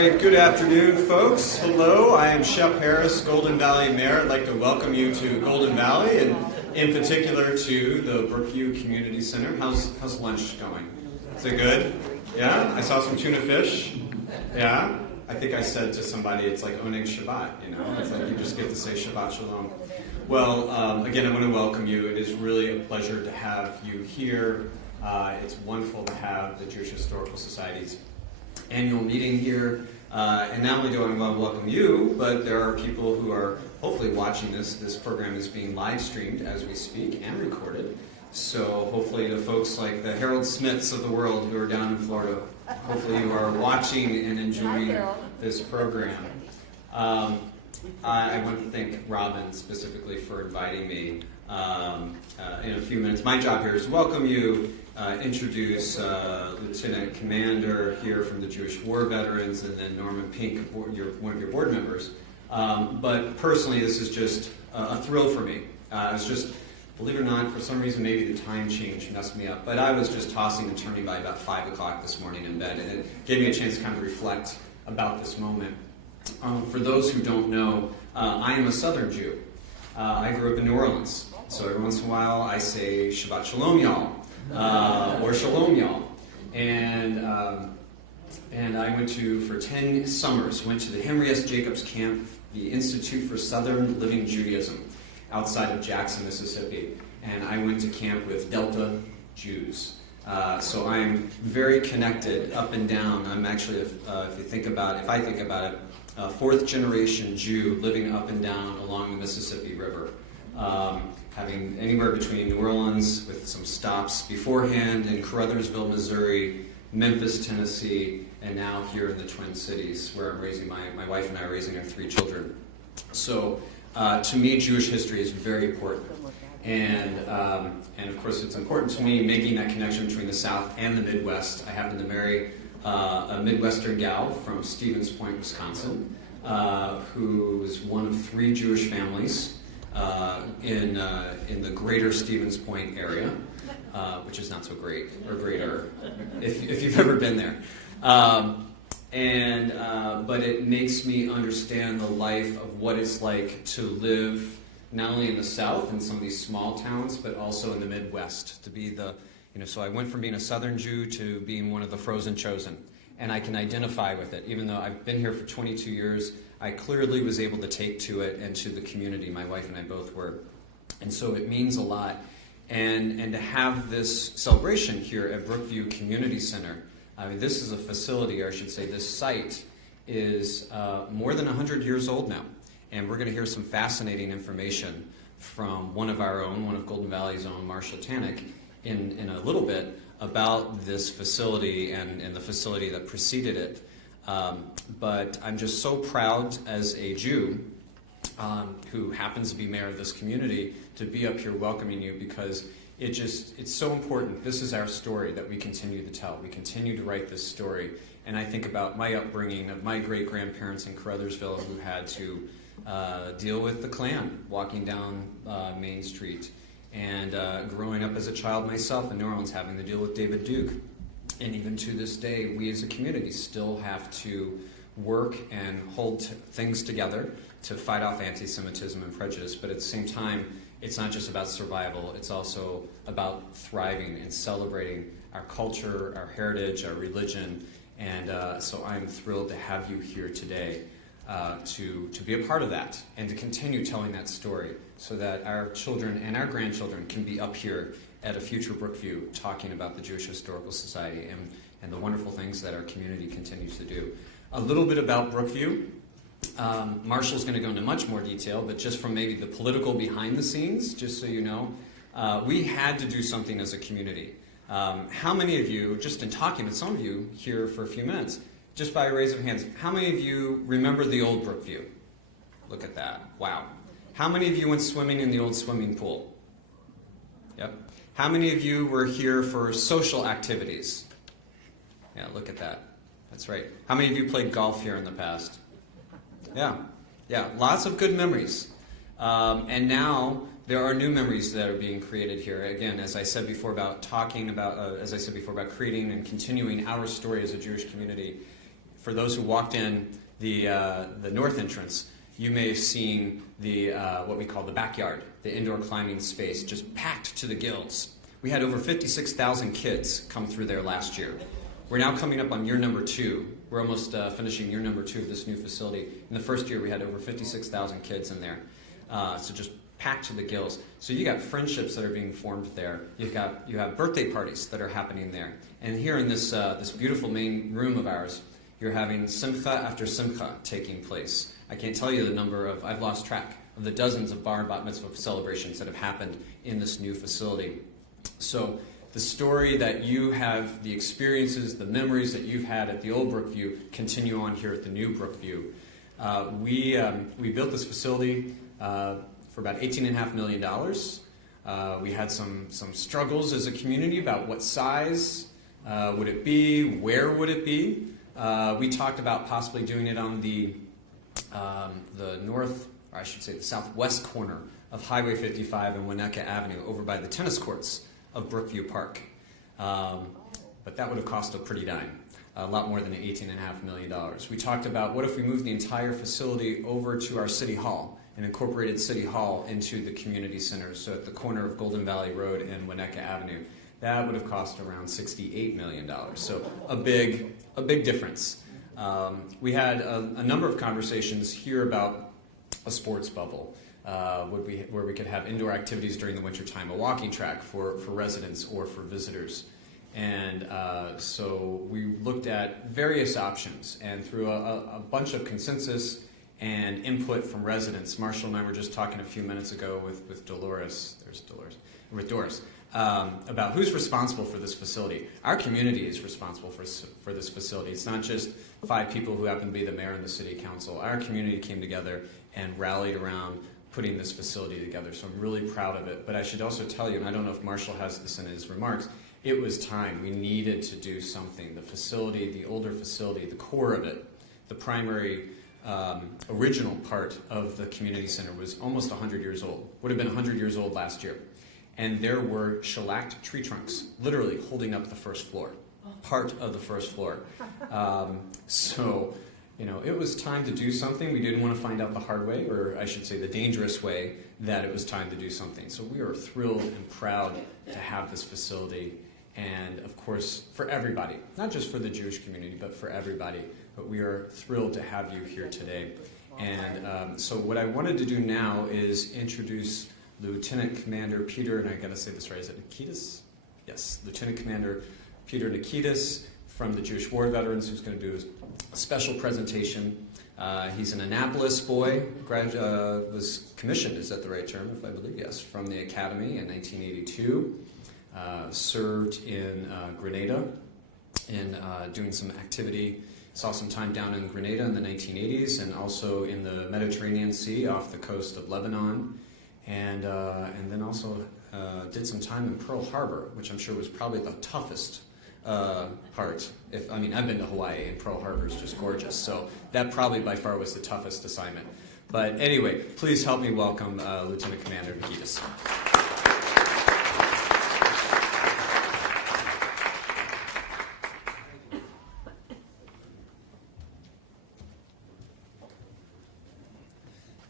right, good afternoon, folks. Hello, I am Shep Harris, Golden Valley Mayor. I'd like to welcome you to Golden Valley, and in particular to the Brookview Community Center. How's lunch going? Is it good? Yeah? I saw some tuna fish. Yeah? I think I said to somebody, it's like owning Shabbat, you know? It's like you just get to say Shabbat Shalom. Well, again, I want to welcome you. It is really a pleasure to have you here. It's wonderful to have the Jewish Historical Society's annual meeting here. And not only do I want to welcome you, but there are people who are hopefully watching this. This program is being live streamed as we speak and recorded. So hopefully the folks like the Harold Smiths of the world who are down in Florida, hopefully you are watching and enjoying this program. I want to thank Robin specifically for inviting me in a few minutes. My job here is to welcome you, introduce Lieutenant Commander here from the Jewish War Veterans, and then Norman Pink, one of your board members. But personally, this is just a thrill for me. It's just, believe it or not, for some reason, maybe the time change messed me up. But I was just tossing and turning by about 5 o'clock this morning in bed, and it gave me a chance to kind of reflect about this moment. For those who don't know, I am a Southern Jew. I grew up in New Orleans. So every once in a while, I say Shabbat Shalom, y'all. Or Shalom, y'all. And I went to, for 10 summers, went to the Henry S. Jacobs Camp, the Institute for Southern Living Judaism, outside of Jackson, Mississippi. And I went to camp with Delta Jews. So I'm very connected up and down. I'm actually, if I think about it, a fourth generation Jew living up and down along the Mississippi River. Having anywhere between New Orleans with some stops beforehand in Caruthersville, Missouri, Memphis, Tennessee, and now here in the Twin Cities, where I'm raising my wife and I are raising our 3 children. So to me, Jewish history is very important. And of course, it's important to me making that connection between the South and the Midwest. I happen to marry a Midwestern gal from Stevens Point, Wisconsin, who is one of 3 Jewish families in the greater Stevens Point area, which is not so great, or greater, if you've ever been there. But it makes me understand the life of what it's like to live not only in the South in some of these small towns, but also in the Midwest, to be so I went from being a Southern Jew to being one of the frozen chosen. And I can identify with it. Even though I've been here for 22 years, I clearly was able to take to it and to the community. My wife and I both were. And so it means a lot. And to have this celebration here at Brookview Community Center, I mean, this is a facility, or I should say this site, is more than 100 years old now. And we're going to hear some fascinating information from one of Golden Valley's own, Marshall Tannick, in a little bit, about this facility and the facility that preceded it. But I'm just so proud as a Jew who happens to be mayor of this community to be up here welcoming you, because it's so important. This is our story that we continue to tell. We continue to write this story. And I think about my upbringing of my great-grandparents in Caruthersville who had to deal with the Klan walking down Main Street. And growing up as a child myself in New Orleans, having to deal with David Duke. And even to this day, we as a community still have to work and hold things together to fight off anti-Semitism and prejudice. But at the same time, it's not just about survival. It's also about thriving and celebrating our culture, our heritage, our religion. And so I'm thrilled to have you here today to be a part of that and to continue telling that story, so that our children and our grandchildren can be up here at a future Brookview talking about the Jewish Historical Society and the wonderful things that our community continues to do. A little bit about Brookview. Marshall's going to go into much more detail, but just from maybe the political behind the scenes, just so you know, we had to do something as a community. How many of you, just in talking with some of you here for a few minutes, just by a raise of hands, how many of you remember the old Brookview? Look at that. Wow. How many of you went swimming in the old swimming pool? Yep. How many of you were here for social activities? Yeah, look at that. That's right. How many of you played golf here in the past? Yeah. Lots of good memories. And now there are new memories that are being created here. Again, as I said before about creating and continuing our story as a Jewish community. for those who walked in the north entrance, you may have seen the what we call the backyard, the indoor climbing space, just packed to the gills. We had over 56,000 kids come through there last year. We're now coming up on year number 2. We're almost finishing year number 2 of this new facility. In the first year, we had over 56,000 kids in there. So just packed to the gills. So you got friendships that are being formed there. You have birthday parties that are happening there. And here in this this beautiful main room of ours, you're having simcha after simcha taking place. I can't tell you the number of, I've lost track of the dozens of bar and bat mitzvah celebrations that have happened in this new facility. So the story that you have, the experiences, the memories that you've had at the old Brookview continue on here at the new Brookview. We built this facility for about $18.5 million. We had some struggles as a community about what size would it be, where would it be. We talked about possibly doing it on the north, or I should say the southwest corner of Highway 55 and Winnetka Avenue, over by the tennis courts of Brookview Park. But that would have cost a pretty dime, a lot more than $18.5 million. We talked about what if we moved the entire facility over to our City Hall and incorporated City Hall into the community center, so at the corner of Golden Valley Road and Winnetka Avenue. That would have cost around $68 million, so a big difference. We had a number of conversations here about a sports bubble, where we could have indoor activities during the wintertime, a walking track for residents or for visitors. And so we looked at various options, and through a bunch of consensus and input from residents, Marshall and I were just talking a few minutes ago with Doris, about who's responsible for this facility. Our community is responsible for this facility. It's not just 5 people who happen to be the mayor and the city council. Our community came together and rallied around putting this facility together, so I'm really proud of it. But I should also tell you, and I don't know if Marshall has this in his remarks, it was time. We needed to do something. The facility, the older facility, the core of it, the primary original part of the community center was almost 100 years old, would have been 100 years old last year. And there were shellacked tree trunks literally holding up the first floor, part of the first floor. So, it was time to do something. We didn't want to find out the hard way, or I should say the dangerous way, that it was time to do something. So we are thrilled and proud to have this facility. And of course, for everybody, not just for the Jewish community, but for everybody. But we are thrilled to have you here today. And so what I wanted to do now is introduce Lieutenant Commander Peter, and I gotta say this right, is it Nikitas? Yes, Lieutenant Commander Peter Nikitas from the Jewish War Veterans, who's going to do a special presentation. He's an Annapolis boy, was commissioned, is that the right term, if I believe? Yes, from the Academy in 1982. Served in Grenada in doing some activity, saw some time down in Grenada in the 1980s, and also in the Mediterranean Sea off the coast of Lebanon. And then also did some time in Pearl Harbor, which I'm sure was probably the toughest part. I've been to Hawaii, and Pearl Harbor is just gorgeous, so that probably by far was the toughest assignment. But anyway, please help me welcome Lieutenant Commander Nikitas.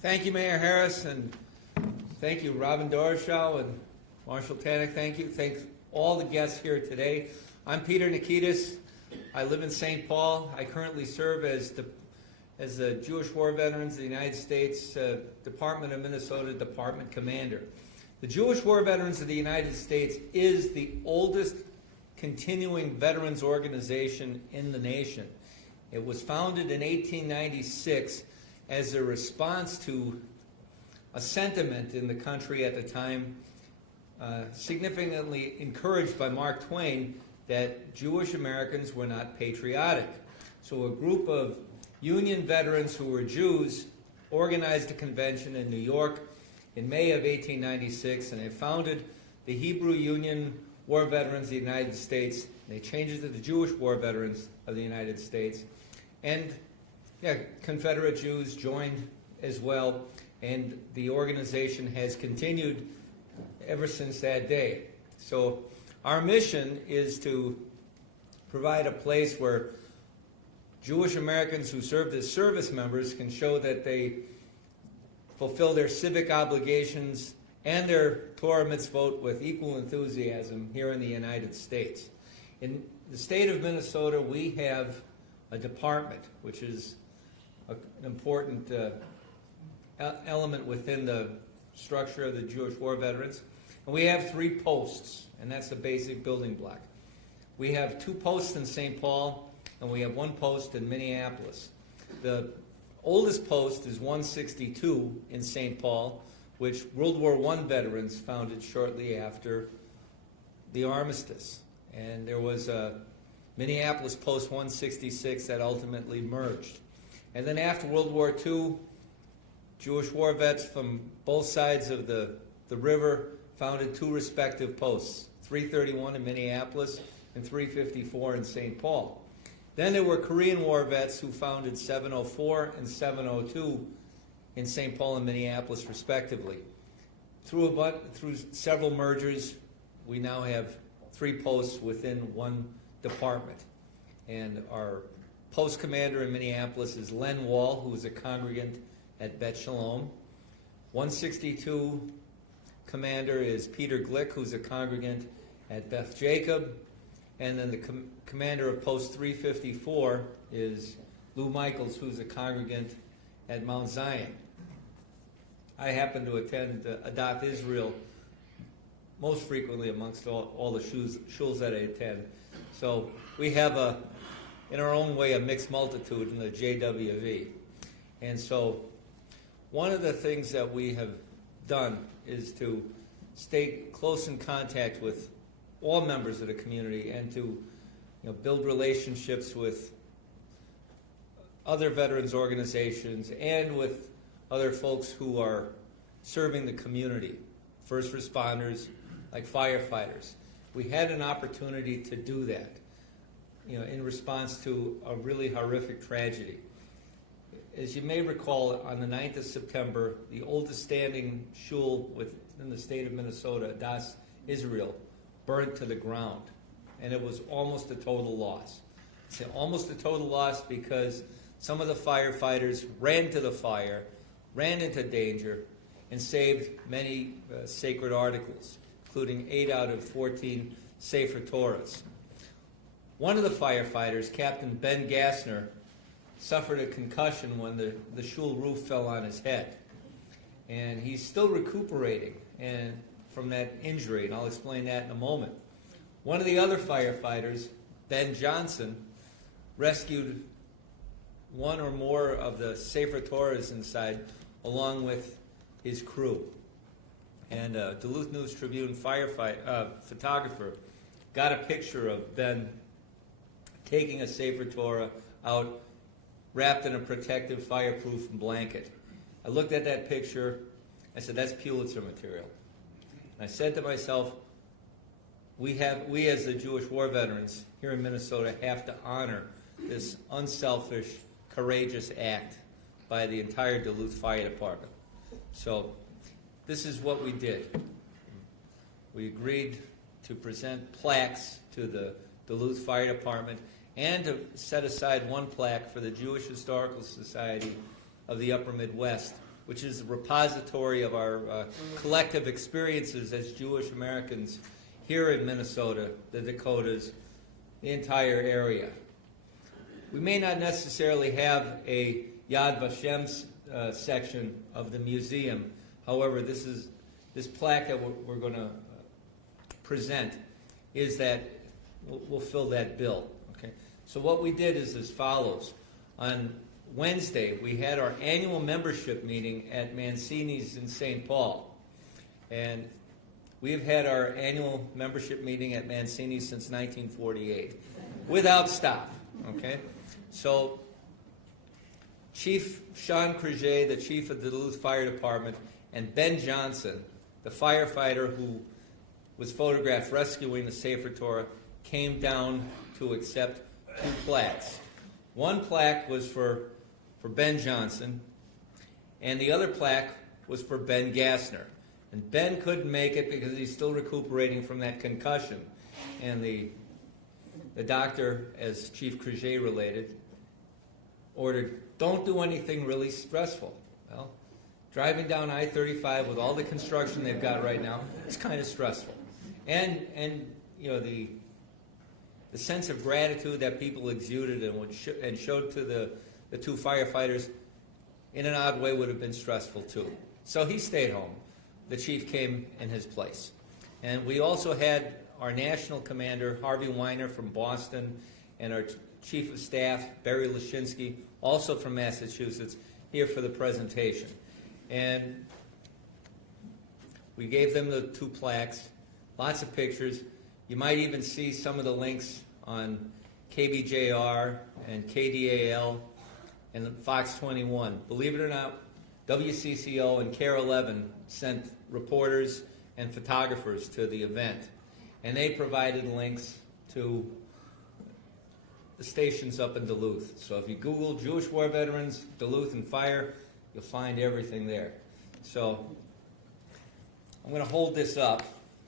Thank you, Mayor Harris, and thank you, Robin Dorishow and Marshall Tannock. Thank you. Thanks all the guests here today. I'm Peter Nikitas. I live in St. Paul. I currently serve as the Jewish War Veterans of the United States Department of Minnesota Department Commander. The Jewish War Veterans of the United States is the oldest continuing veterans organization in the nation. It was founded in 1896 as a response to a sentiment in the country at the time, significantly encouraged by Mark Twain, that Jewish Americans were not patriotic. So a group of Union veterans who were Jews organized a convention in New York in May of 1896, and they founded the Hebrew Union War Veterans of the United States. They changed it to the Jewish War Veterans of the United States. And Confederate Jews joined as well, and the organization has continued ever since that day. So our mission is to provide a place where Jewish Americans who served as service members can show that they fulfill their civic obligations and their Torah mitzvot with equal enthusiasm here in the United States. In the state of Minnesota, we have a department, which is an important element within the structure of the Jewish war veterans. And we have 3 posts, and that's the basic building block. We have 2 posts in St. Paul, and we have 1 post in Minneapolis. The oldest post is 162 in St. Paul, which World War I veterans founded shortly after the armistice. And there was a Minneapolis Post 166 that ultimately merged. And then after World War II, Jewish war vets from both sides of the river founded 2 respective posts, 331 in Minneapolis and 354 in St. Paul. Then there were Korean War vets who founded 704 and 702 in St. Paul and Minneapolis, respectively. Through several mergers, we now have 3 posts within 1 department. And our post commander in Minneapolis is Len Wall, who is a congregant at Bet Shalom. 162 commander is Peter Glick, who's a congregant at Beth Jacob. And then the commander of Post 354 is Lou Michaels, who's a congregant at Mount Zion. I happen to attend Adath Israel most frequently amongst all the shuls that I attend. So we have, in our own way, a mixed multitude in the JWV. And so one of the things that we have done is to stay close in contact with all members of the community and to build relationships with other veterans organizations and with other folks who are serving the community, first responders, like firefighters. We had an opportunity to do that, in response to a really horrific tragedy. As you may recall, on the 9th of September, the oldest standing shul within the state of Minnesota, Adath Israel, burned to the ground, and it was almost a total loss. It's almost a total loss because some of the firefighters ran to the fire, ran into danger, and saved many sacred articles, including 8 out of 14 Sefer Torahs. One of the firefighters, Captain Ben Gassner, suffered a concussion when the shul roof fell on his head. And he's still recuperating from that injury, and I'll explain that in a moment. One of the other firefighters, Ben Johnson, rescued 1 or more of the Sefer Torahs inside, along with his crew. And Duluth News Tribune photographer got a picture of Ben taking a Sefer Torah out, wrapped in a protective, fireproof blanket. I looked at that picture. I said, that's Pulitzer material. And I said to myself, we as the Jewish war veterans here in Minnesota have to honor this unselfish, courageous act by the entire Duluth Fire Department. So this is what we did. We agreed to present plaques to the Duluth Fire Department and to set aside 1 plaque for the Jewish Historical Society of the Upper Midwest, which is a repository of our collective experiences as Jewish Americans here in Minnesota, the Dakotas, the entire area. We may not necessarily have a Yad Vashem section of the museum. However, this plaque that we're going to present is that we'll fill that bill. Okay. So what we did is as follows. On Wednesday, we had our annual membership meeting at Mancini's in St. Paul. And we've had our annual membership meeting at Mancini's since 1948, without stop. Okay? So Chief Sean Creuset, the chief of the Duluth Fire Department, and Ben Johnson, the firefighter who was photographed rescuing the Sefer Torah, came down to accept 2 plaques. 1 plaque was for Ben Johnson, and the other plaque was for Ben Gassner. And Ben couldn't make it because he's still recuperating from that concussion. And the doctor, as Chief Creuset related, ordered, don't do anything really stressful. Well, driving down I-35 with all the construction they've got right now, it's kind of stressful. And you know, the sense of gratitude that people exuded and showed to the two firefighters in an odd way would have been stressful too. So he stayed home. The chief came in his place. And we also had our national commander, Harvey Weiner from Boston, and our chief of staff, Barry Lashinsky, also from Massachusetts, here for the presentation. And we gave them the two plaques, lots of pictures. You might even see some of the links on KBJR and KDAL and Fox 21. Believe it or not, WCCO and KARE 11 sent reporters and photographers to the event. And they provided links to the stations up in Duluth. So if you Google Jewish War Veterans, Duluth and Fire, you'll find everything there. So I'm going to hold this up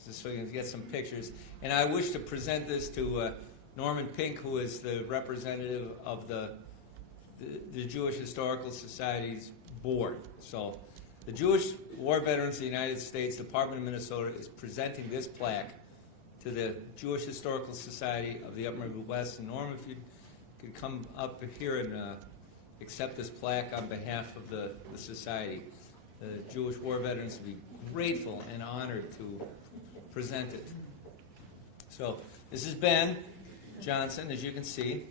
just so you can get some pictures. And I wish to present this to Norman Pink, who is the representative of the Jewish Historical Society's board. So the Jewish War Veterans of the United States Department of Minnesota is presenting this plaque to the Jewish Historical Society of the Upper Midwest. And Norm, if you could come up here and accept this plaque on behalf of the society. The Jewish War Veterans would be grateful and honored to present it. So this is Ben Johnson, as you can see.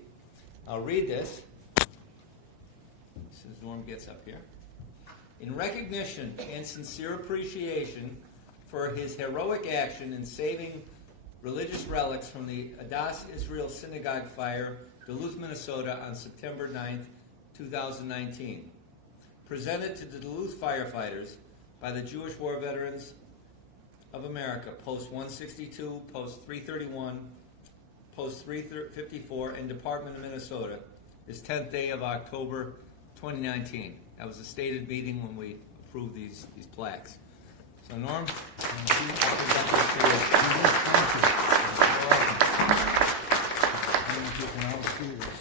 I'll read this as Norm gets up here. In recognition and sincere appreciation for his heroic action in saving religious relics from the Adass Israel Synagogue fire, Duluth, Minnesota, on September 9th, 2019. Presented to the Duluth firefighters by the Jewish War Veterans of America, Post 162, Post 331, Post 354, and Department of Minnesota, this 10th day of October 2019. That was a stated meeting when we approved these plaques. So Norm, I'll present this to you. You can all see this.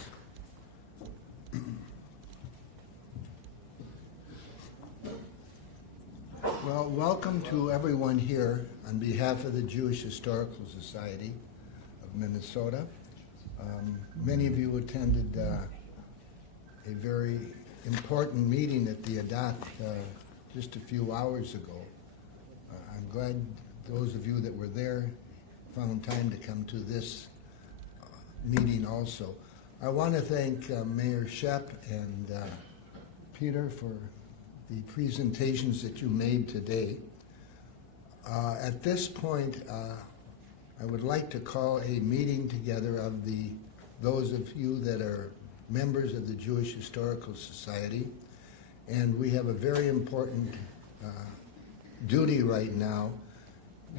Well, welcome to everyone here on behalf of the Jewish Historical Society of Minnesota. Many of you attended a very important meeting at the Adath just a few hours ago. I'm glad those of you that were there found time to come to this meeting also. I want to thank Mayor Shep and Peter for the presentations that you made today. At this point, I would like to call a meeting together of those of you that are members of the Jewish Historical Society, and we have a very important duty right now.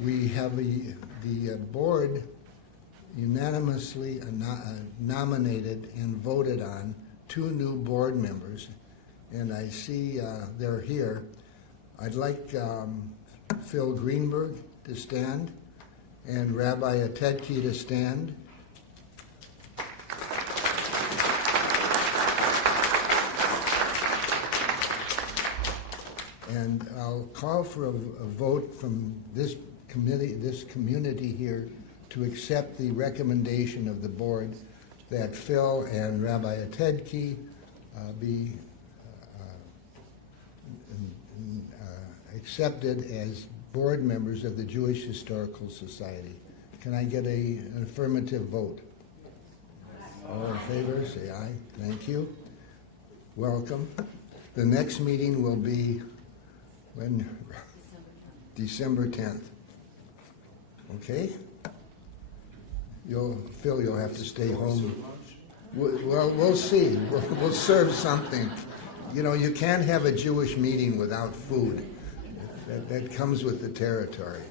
We have the board unanimously nominated and voted on 2 new board members, and I see they're here. I'd like Phil Greenberg to stand and Rabbi Atedki to stand. And I'll call for a vote from this community here to accept the recommendation of the board that Phil and Rabbi Atedki be accepted as board members of the Jewish Historical Society. Can I get an affirmative vote? All in favor, say aye. Thank you. Welcome. The next meeting will be when? December 10th. Okay? Phil, you'll have to stay home. Well, we'll see. We'll serve something. You know, you can't have a Jewish meeting without food. That comes with the territory.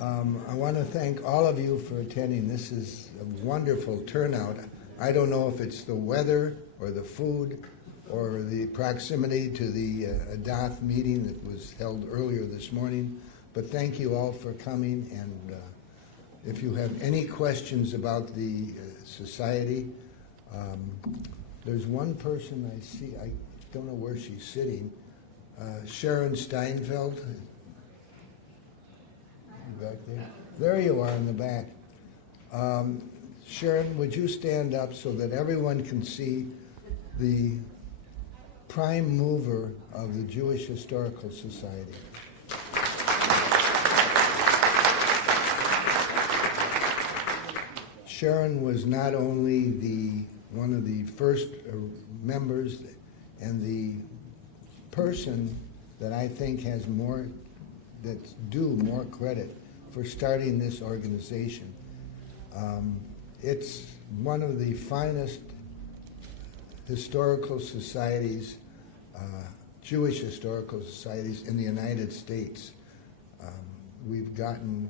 I want to thank all of you for attending. This is a wonderful turnout. I don't know if it's the weather or the food or the proximity to the Adath meeting that was held earlier this morning, but thank you all for coming, and if you have any questions about the society, there's one person I see, I don't know where she's sitting, Sharon Steinfeld. Back there. There you are in the back. Sharon, would you stand up so that everyone can see the prime mover of the Jewish Historical Society? Sharon was not only one of the first members and the person that I think has that's due more credit for starting this organization. It's one of the finest historical societies, Jewish historical societies in the United States. We've gotten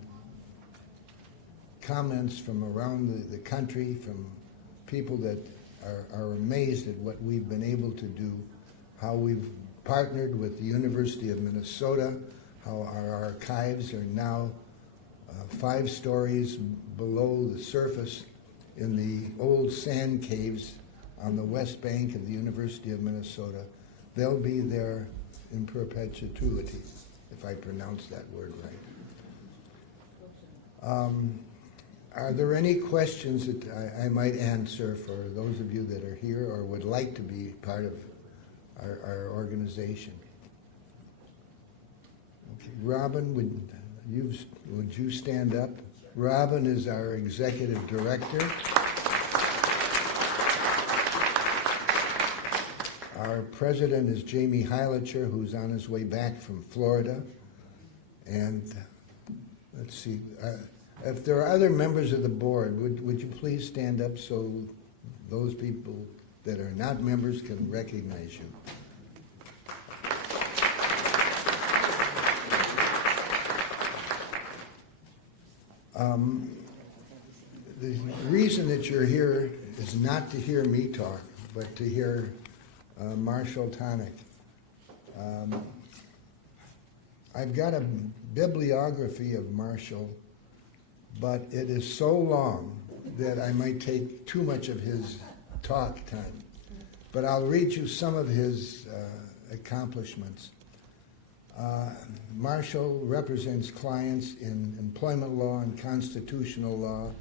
comments from around the country, from people that are amazed at what we've been able to do, how we've partnered with the University of Minnesota, how our archives are now 5 stories below the surface in the old sand caves on the west bank of the University of Minnesota. They'll be there in perpetuity, if I pronounce that word right. Are there any questions that I might answer for those of you that are here or would like to be part of our organization? Okay. Robin, would you stand up? Robin is our executive director. Our president is Jamie Heilicher, who's on his way back from Florida. And let's see, if there are other members of the board, would you please stand up so those people that are not members can recognize you? The reason that you're here is not to hear me talk, but to hear Marshall Tonic. I've got a bibliography of Marshall, but it is so long that I might take too much of his talk time. But I'll read you some of his accomplishments. Marshall represents clients in employment law and constitutional law,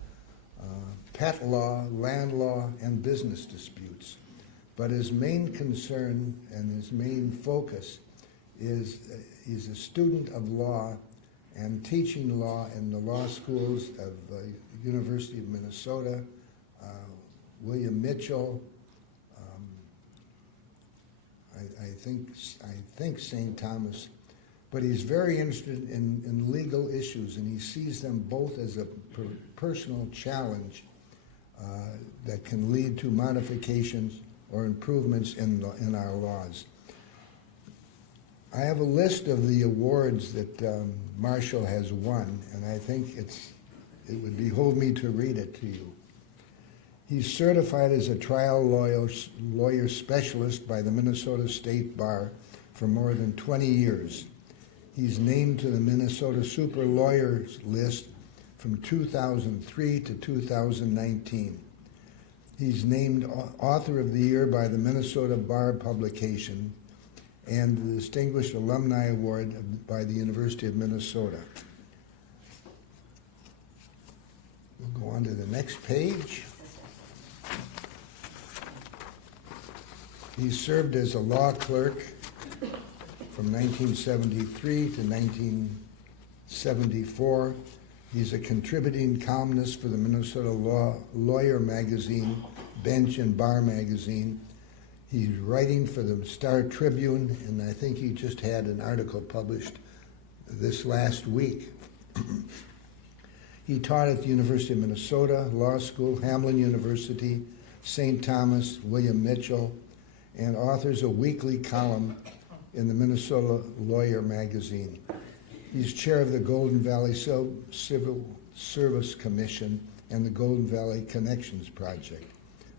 pet law, land law, and business disputes. But his main concern and his main focus is he's a student of law and teaching law in the law schools of University of Minnesota, William Mitchell, I think St. Thomas. But he's very interested in legal issues, and he sees them both as a personal challenge that can lead to modifications or improvements in our laws. I have a list of the awards that Marshall has won, and I think it would behoove me to read it to you. He's certified as a trial lawyer specialist by the Minnesota State Bar for more than 20 years. He's named to the Minnesota Super Lawyers list from 2003 to 2019. He's named Author of the Year by the Minnesota Bar Publication and the Distinguished Alumni Award by the University of Minnesota. We'll go on to the next page. He served as a law clerk from 1973 to 1974. He's a contributing columnist for the Minnesota Lawyer magazine, Bench and Bar magazine. He's writing for the Star Tribune, and I think he just had an article published this last week. He taught at the University of Minnesota Law School, Hamline University, St. Thomas, William Mitchell, and authors a weekly column in the Minnesota Lawyer magazine. He's chair of the Golden Valley Civil Service Commission and the Golden Valley Connections Project.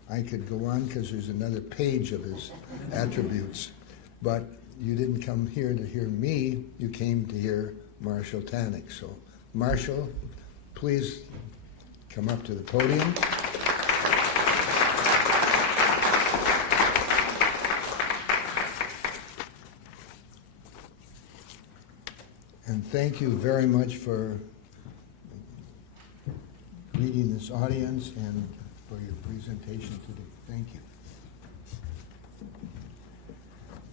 I could go on because there's another page of his attributes, but you didn't come here to hear me, you came to hear Marshall Tanick. So, Marshall, please come up to the podium. And thank you very much for leading this audience and for your presentation today. Thank you.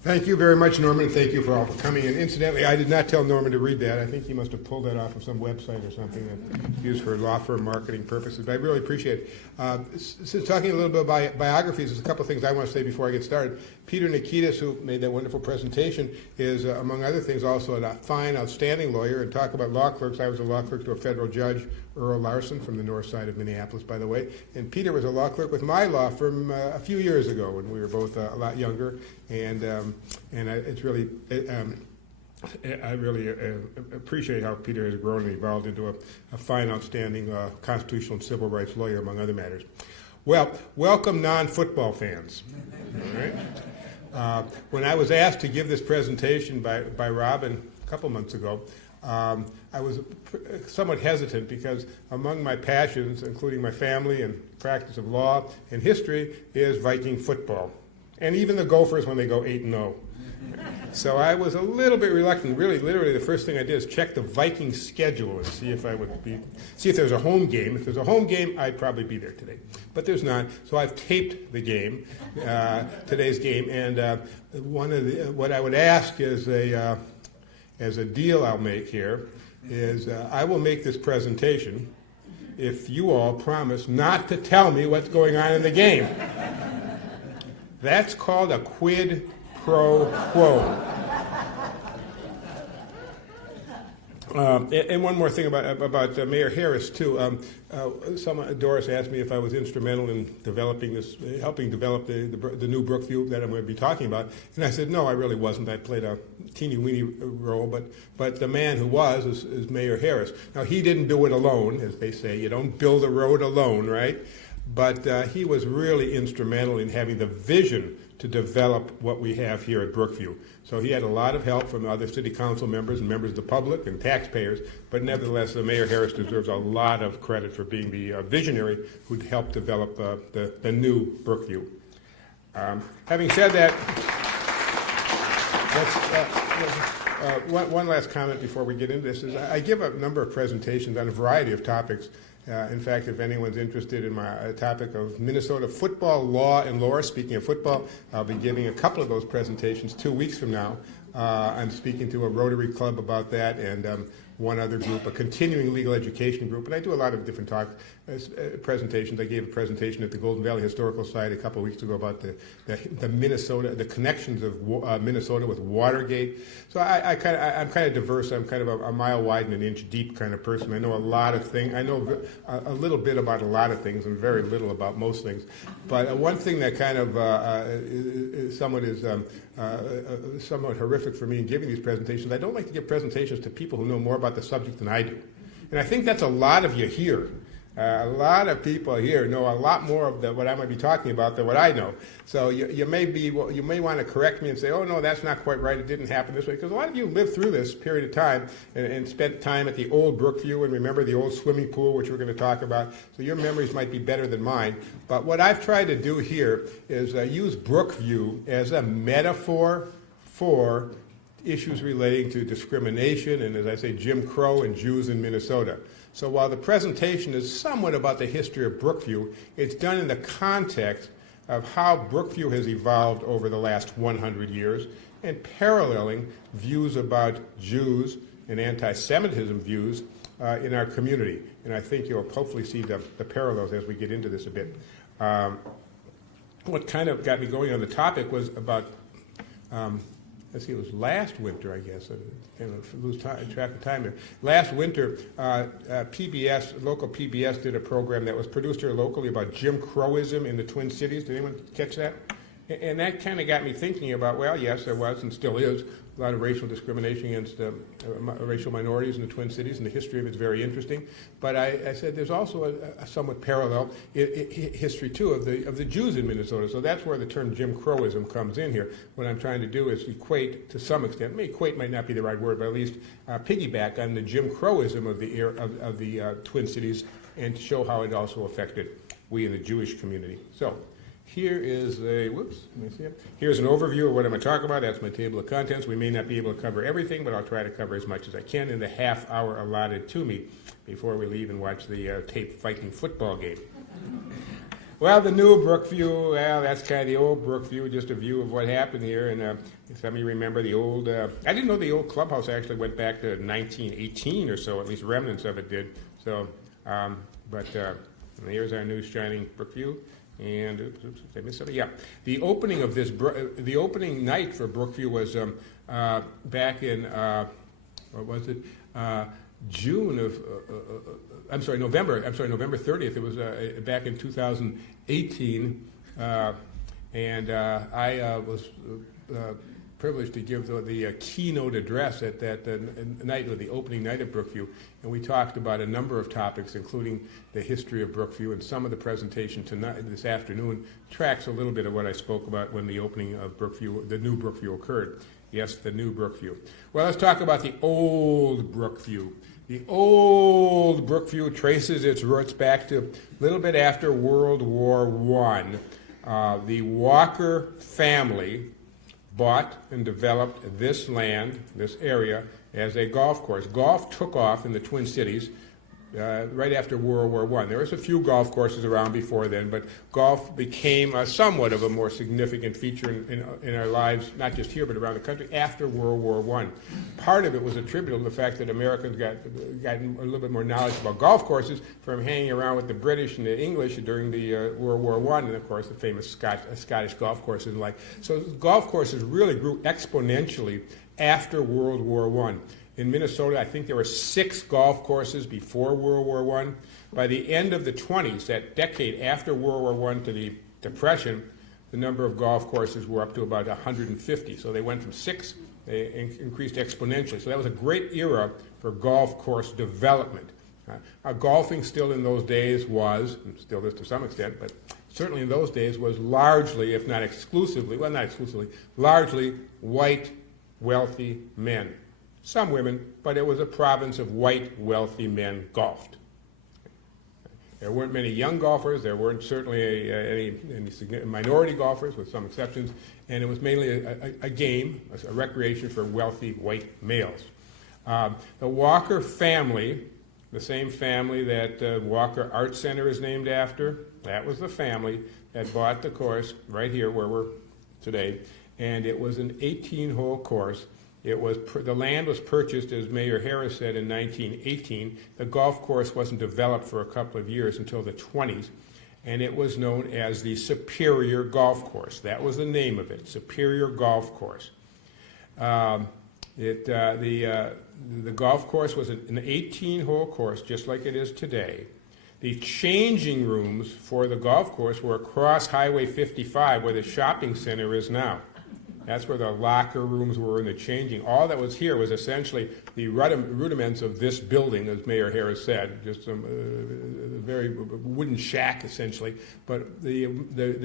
Thank you very much, Norman. Thank you for all for coming. And incidentally, I did not tell Norman to read that. I think he must have pulled that off of some website or something that's used for law firm marketing purposes. But I really appreciate it. Since talking a little bit about biographies, there's a couple of things I want to say before I get started. Peter Nikitas, who made that wonderful presentation, is, among other things, also a fine, outstanding lawyer. And talk about law clerks, I was a law clerk to a federal judge, Earl Larson, from the north side of Minneapolis, by the way. And Peter was a law clerk with my law firm a few years ago when we were both a lot younger. It's really, I really appreciate how Peter has grown and evolved into a fine, outstanding constitutional and civil rights lawyer, among other matters. Well, welcome non-football fans. All right. When I was asked to give this presentation by Robin a couple months ago, I was somewhat hesitant because among my passions, including my family and practice of law and history, is Viking football. And even the Gophers when they go 8-0. So I was a little bit reluctant. Really, literally, the first thing I did is check the Viking schedule and see if there's a home game. If there's a home game, I'd probably be there today. But there's not. So I've taped the game, today's game. And what I would ask is as a deal I'll make here is I will make this presentation if you all promise not to tell me what's going on in the game. That's called a quid pro quo. And one more thing about Mayor Harris too. Doris asked me if I was instrumental in developing this, helping develop the new Brookview that I'm going to be talking about, and I said no, I really wasn't. I played a teeny-weeny role, but the man who was is Mayor Harris. Now he didn't do it alone, as they say. You don't build a road alone, right? But he was really instrumental in having the vision to develop what we have here at Brookview. So he had a lot of help from other city council members and members of the public and taxpayers, but nevertheless, Mayor Harris deserves a lot of credit for being the visionary who helped develop the new Brookview. Having said that, one last comment before we get into this is I give a number of presentations on a variety of topics. In fact, if anyone's interested in my topic of Minnesota football law and lore, speaking of football, I'll be giving a couple of those presentations 2 weeks from now. I'm speaking to a Rotary Club about that and one other group, a continuing legal education group, and I do a lot of different presentations. I gave a presentation at the Golden Valley Historical Society a couple of weeks ago about the Minnesota, the connections of Minnesota with Watergate. So I'm kind of diverse. I'm kind of a mile wide and an inch deep kind of person. I know a lot of things. I know a little bit about a lot of things and very little about most things. But one thing that kind of somewhat horrific for me in giving these presentations, I don't like to give presentations to people who know more about the subject than I do. And I think that's a lot of you here. A lot of people here know a lot more of what I might be talking about than what I know. So you may want to correct me and say, oh, no, that's not quite right. It didn't happen this way. Because a lot of you lived through this period of time and spent time at the old Brookview and remember the old swimming pool, which we're going to talk about. So your memories might be better than mine. But what I've tried to do here is use Brookview as a metaphor for issues relating to discrimination and, as I say, Jim Crow and Jews in Minnesota. So while the presentation is somewhat about the history of Brookview, it's done in the context of how Brookview has evolved over the last 100 years and paralleling views about Jews and anti-Semitism views in our community. And I think you'll hopefully see the parallels as we get into this a bit. What kind of got me going on the topic was about let's see, it was last winter, I guess. I lose track of time here. Last winter, local PBS did a program that was produced here locally about Jim Crowism in the Twin Cities. Did anyone catch that? And that kind of got me thinking about, well, yes, there was and still is a lot of racial discrimination against racial minorities in the Twin Cities, and the history of it's very interesting. But I said there's also a somewhat parallel history, too, of the Jews in Minnesota. So that's where the term Jim Crowism comes in here. What I'm trying to do is equate, to some extent, equate might not be the right word, but at least piggyback on the Jim Crowism of the Twin Cities, and to show how it also affected we in the Jewish community. So here is here's an overview of what I'm going to talk about. That's my table of contents. We may not be able to cover everything, but I'll try to cover as much as I can in the half hour allotted to me before we leave and watch the tape fighting football game. Well, the new Brookview, well, that's kind of the old Brookview, just a view of what happened here. And some of you remember the old, I didn't know the old clubhouse actually went back to 1918 or so, at least remnants of it did. So, here's our new shining Brookview. And oops, I missed something. Yeah, the opening of this, the opening night for Brookview was back in what was it? November 30th. It was back in 2018, and I was privileged to give the keynote address at that night, or the opening night of Brookview, and we talked about a number of topics, including the history of Brookview, and some of the presentation tonight, this afternoon, tracks a little bit of what I spoke about when the opening of Brookview, the new Brookview, occurred. Yes, the new Brookview. Well, let's talk about the old Brookview. The old Brookview traces its roots back to a little bit after World War I. The Walker family bought and developed this land, this area, as a golf course. Golf took off in the Twin Cities right after World War I. There was a few golf courses around before then, but golf became somewhat of a more significant feature in our lives, not just here but around the country, after World War I. Part of it was attributable to the fact that Americans got a little bit more knowledge about golf courses from hanging around with the British and the English during the World War I, and of course the famous Scottish golf courses and like. So golf courses really grew exponentially after World War I. In Minnesota, I think there were 6 golf courses before World War I. By the end of the 20s, that decade after World War I to the Depression, the number of golf courses were up to about 150. So they went from 6, they increased exponentially. So that was a great era for golf course development. Golfing still in those days was, and still is to some extent, but certainly in those days was largely, if not exclusively, well, not exclusively, largely white, wealthy men. Some women, but it was a province of white, wealthy men golfed. There weren't many young golfers. There weren't certainly any minority golfers, with some exceptions, and it was mainly a game, a recreation for wealthy white males. The Walker family, the same family that Walker Art Center is named after, that was the family that bought the course right here where we're today, and it was an 18-hole course. It was the land was purchased, as Mayor Harris said, in 1918. The golf course wasn't developed for a couple of years until the 20s, and it was known as the Superior Golf Course. That was the name of it, Superior Golf Course. The golf course was an 18-hole course, just like it is today. The changing rooms for the golf course were across Highway 55, where the shopping center is now. That's where the locker rooms were and the changing. All that was here was essentially the rudiments of this building, as Mayor Harris said, just some very wooden shack, essentially. But the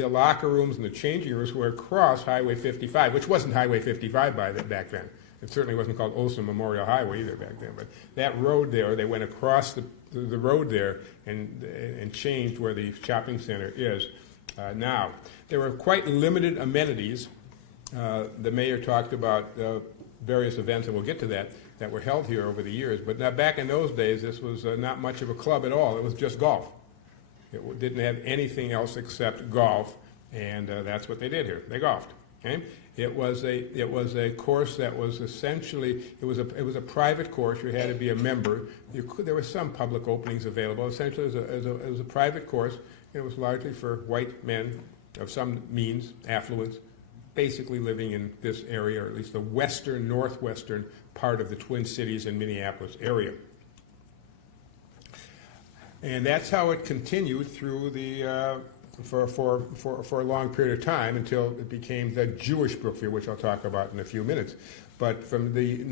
locker rooms and the changing rooms were across Highway 55, which wasn't Highway 55 back then. It certainly wasn't called Olson Memorial Highway either back then. But that road there, they went across the road there and changed where the shopping center is now. There were quite limited amenities. The mayor talked about various events, and we'll get to that were held here over the years. But now, back in those days, this was not much of a club at all. It was just golf. It didn't have anything else except golf, and that's what they did here. They golfed. Okay? It was a course that was essentially it was a private course. You had to be a member. There were some public openings available. Essentially, it was a private course. It was largely for white men of some means, affluence, basically living in this area, or at least the northwestern part of the Twin Cities and Minneapolis area. And that's how it continued through the for a long period of time until it became the Jewish Brookfield, which I'll talk about in a few minutes. But from the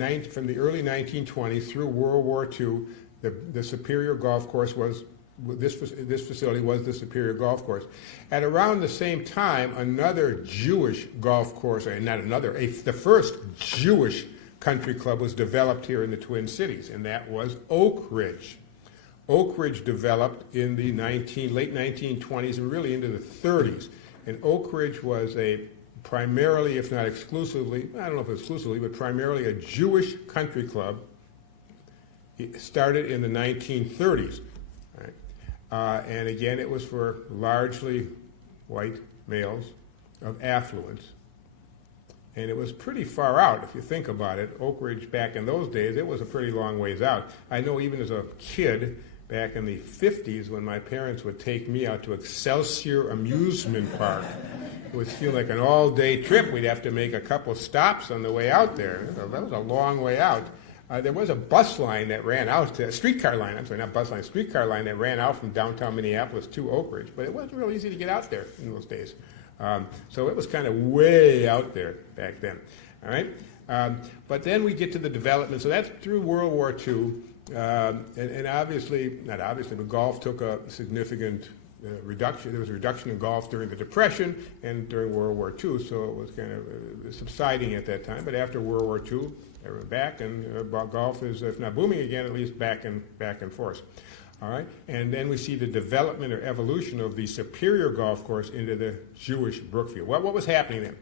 early 1920s through World War II, the Superior Golf Course was, this facility was the Superior Golf Course. At around the same time, another Jewish golf course, the first Jewish country club was developed here in the Twin Cities, and that was Oak Ridge. Oak Ridge developed in the late 1920s and really into the 30s. And Oak Ridge was a primarily, if not exclusively, I don't know if exclusively, but primarily a Jewish country club. It started in the 1930s. Right? And again, it was for largely white males of affluence. And it was pretty far out, if you think about it. Oak Ridge, back in those days, it was a pretty long ways out. I know even as a kid, back in the 50s, when my parents would take me out to Excelsior Amusement Park, it would feel like an all-day trip. We'd have to make a couple stops on the way out there. That was a long way out. There was a bus line that ran out, streetcar line that ran out from downtown Minneapolis to Oak Ridge, but it wasn't real easy to get out there in those days. So it was kind of way out there back then. All right? But then we get to the development. So that's through World War II. And obviously, not obviously, but golf took a significant reduction. There was a reduction in golf during the Depression and during World War II, so it was kind of subsiding at that time. But after World War II, they were back, and golf is, if not booming again, at least back in force. All right, and then we see the development or evolution of the Superior Golf Course into the Jewish Brookfield. What was happening then?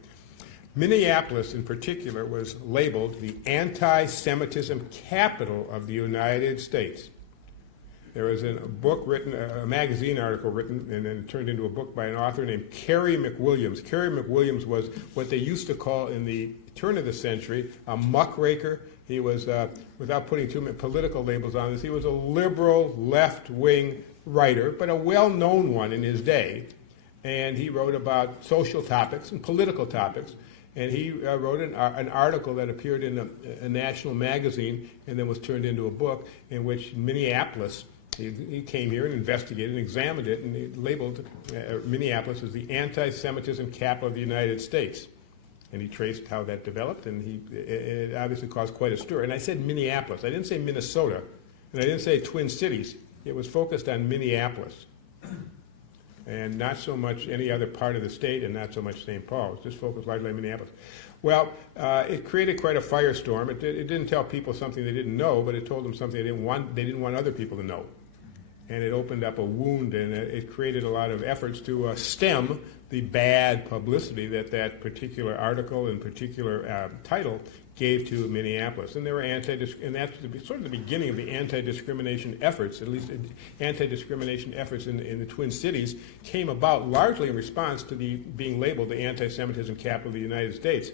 Minneapolis, in particular, was labeled the anti-Semitism capital of the United States. There was a book written, a magazine article written, and then turned into a book by an author named Kerry McWilliams. Kerry McWilliams was what they used to call, in the turn of the century, a muckraker. He was, without putting too many political labels on this, he was a liberal, left-wing writer, but a well-known one in his day. And he wrote about social topics and political topics. And he wrote an article that appeared in a national magazine and then was turned into a book in which Minneapolis, he came here and investigated and examined it, and he labeled Minneapolis as the anti-Semitism capital of the United States. And he traced how that developed, and it obviously caused quite a stir. And I said Minneapolis. I didn't say Minnesota, and I didn't say Twin Cities. It was focused on Minneapolis, and not so much any other part of the state, and not so much St. Paul. It was just focused largely on Minneapolis. Well, it created quite a firestorm. It didn't tell people something they didn't know, but it told them something they didn't want other people to know. And it opened up a wound, and it created a lot of efforts to stem the bad publicity that particular article and particular title gave to Minneapolis. And there were and that's sort of the beginning of the anti-discrimination efforts, at least anti-discrimination efforts in the Twin Cities, came about largely in response to being labeled the anti-Semitism capital of the United States.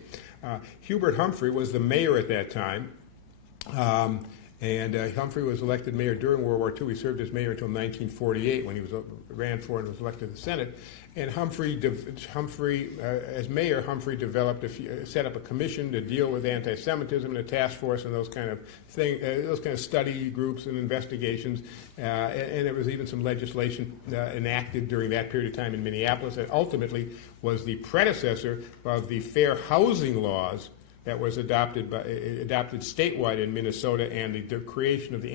Hubert Humphrey was the mayor at that time. And Humphrey was elected mayor during World War II. He served as mayor until 1948 when he ran for and was elected to the Senate. And Humphrey, as mayor, Humphrey set up a commission to deal with anti-Semitism and a task force and those kind of study groups and investigations. And there was even some legislation enacted during that period of time in Minneapolis that ultimately was the predecessor of the fair housing laws that was adopted statewide in Minnesota, and the creation of the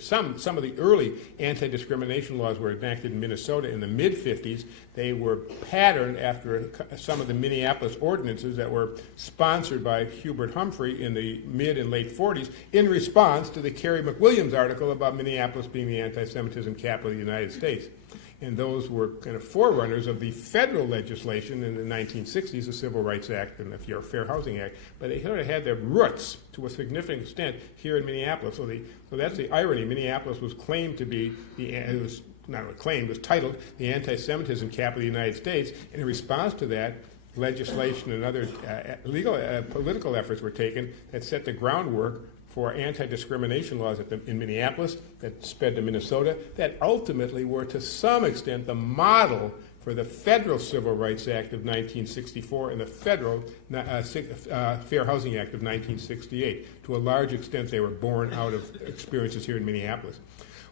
some of the early anti-discrimination laws were enacted in Minnesota in the mid-50s. They were patterned after some of the Minneapolis ordinances that were sponsored by Hubert Humphrey in the mid and late 40s in response to the Kerry McWilliams article about Minneapolis being the anti-Semitism capital of the United States. And those were kind of forerunners of the federal legislation in the 1960s, the Civil Rights Act and the Fair Housing Act. But they sort of had their roots, to a significant extent, here in Minneapolis. So that's the irony. Minneapolis was claimed to be was titled the anti-Semitism capital of the United States. And in response to that, legislation and other political efforts were taken that set the groundwork for anti-discrimination laws in Minneapolis that sped to Minnesota, that ultimately were to some extent the model for the federal Civil Rights Act of 1964 and the federal Fair Housing Act of 1968. To a large extent, they were born out of experiences here in Minneapolis.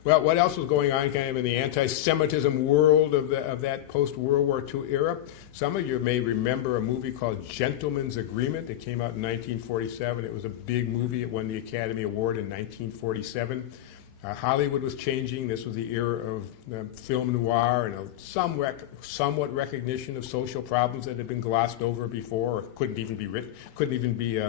Well, what else was going on kind of in the anti-Semitism world of that post-World War II era? Some of you may remember a movie called Gentleman's Agreement. It came out in 1947. It was a big movie. It won the Academy Award in 1947. Hollywood was changing. This was the era of film noir and somewhat recognition of social problems that had been glossed over before, or couldn't even be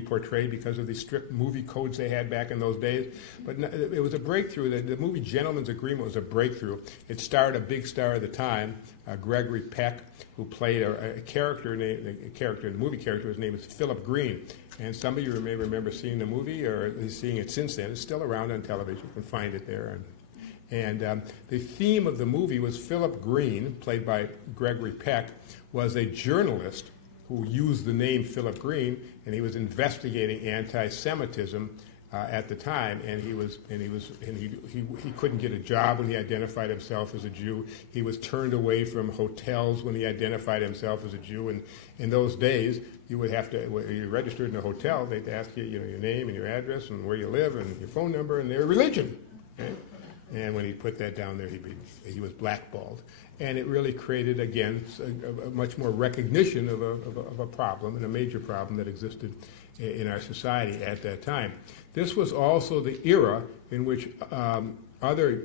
portrayed because of the strict movie codes they had back in those days. But it was a breakthrough. The movie Gentleman's Agreement was a breakthrough. It starred a big star at the time, Gregory Peck, who played a character. The movie character, his name is Philip Green. And some of you may remember seeing the movie or seeing it since then. It's still around on television. You can find it there. And the theme of the movie was Philip Green, played by Gregory Peck, was a journalist who used the name Philip Green, and he was investigating anti-Semitism at the time, and he couldn't get a job when he identified himself as a Jew. He was turned away from hotels when he identified himself as a Jew. And in those days, you would have to, when you registered in a hotel, they'd ask you, your name and your address and where you live and your phone number and their religion. Okay? And when he put that down there, he was blackballed. And it really created, again, a much more recognition of a problem, and a major problem that existed in our society at that time. This was also the era in which other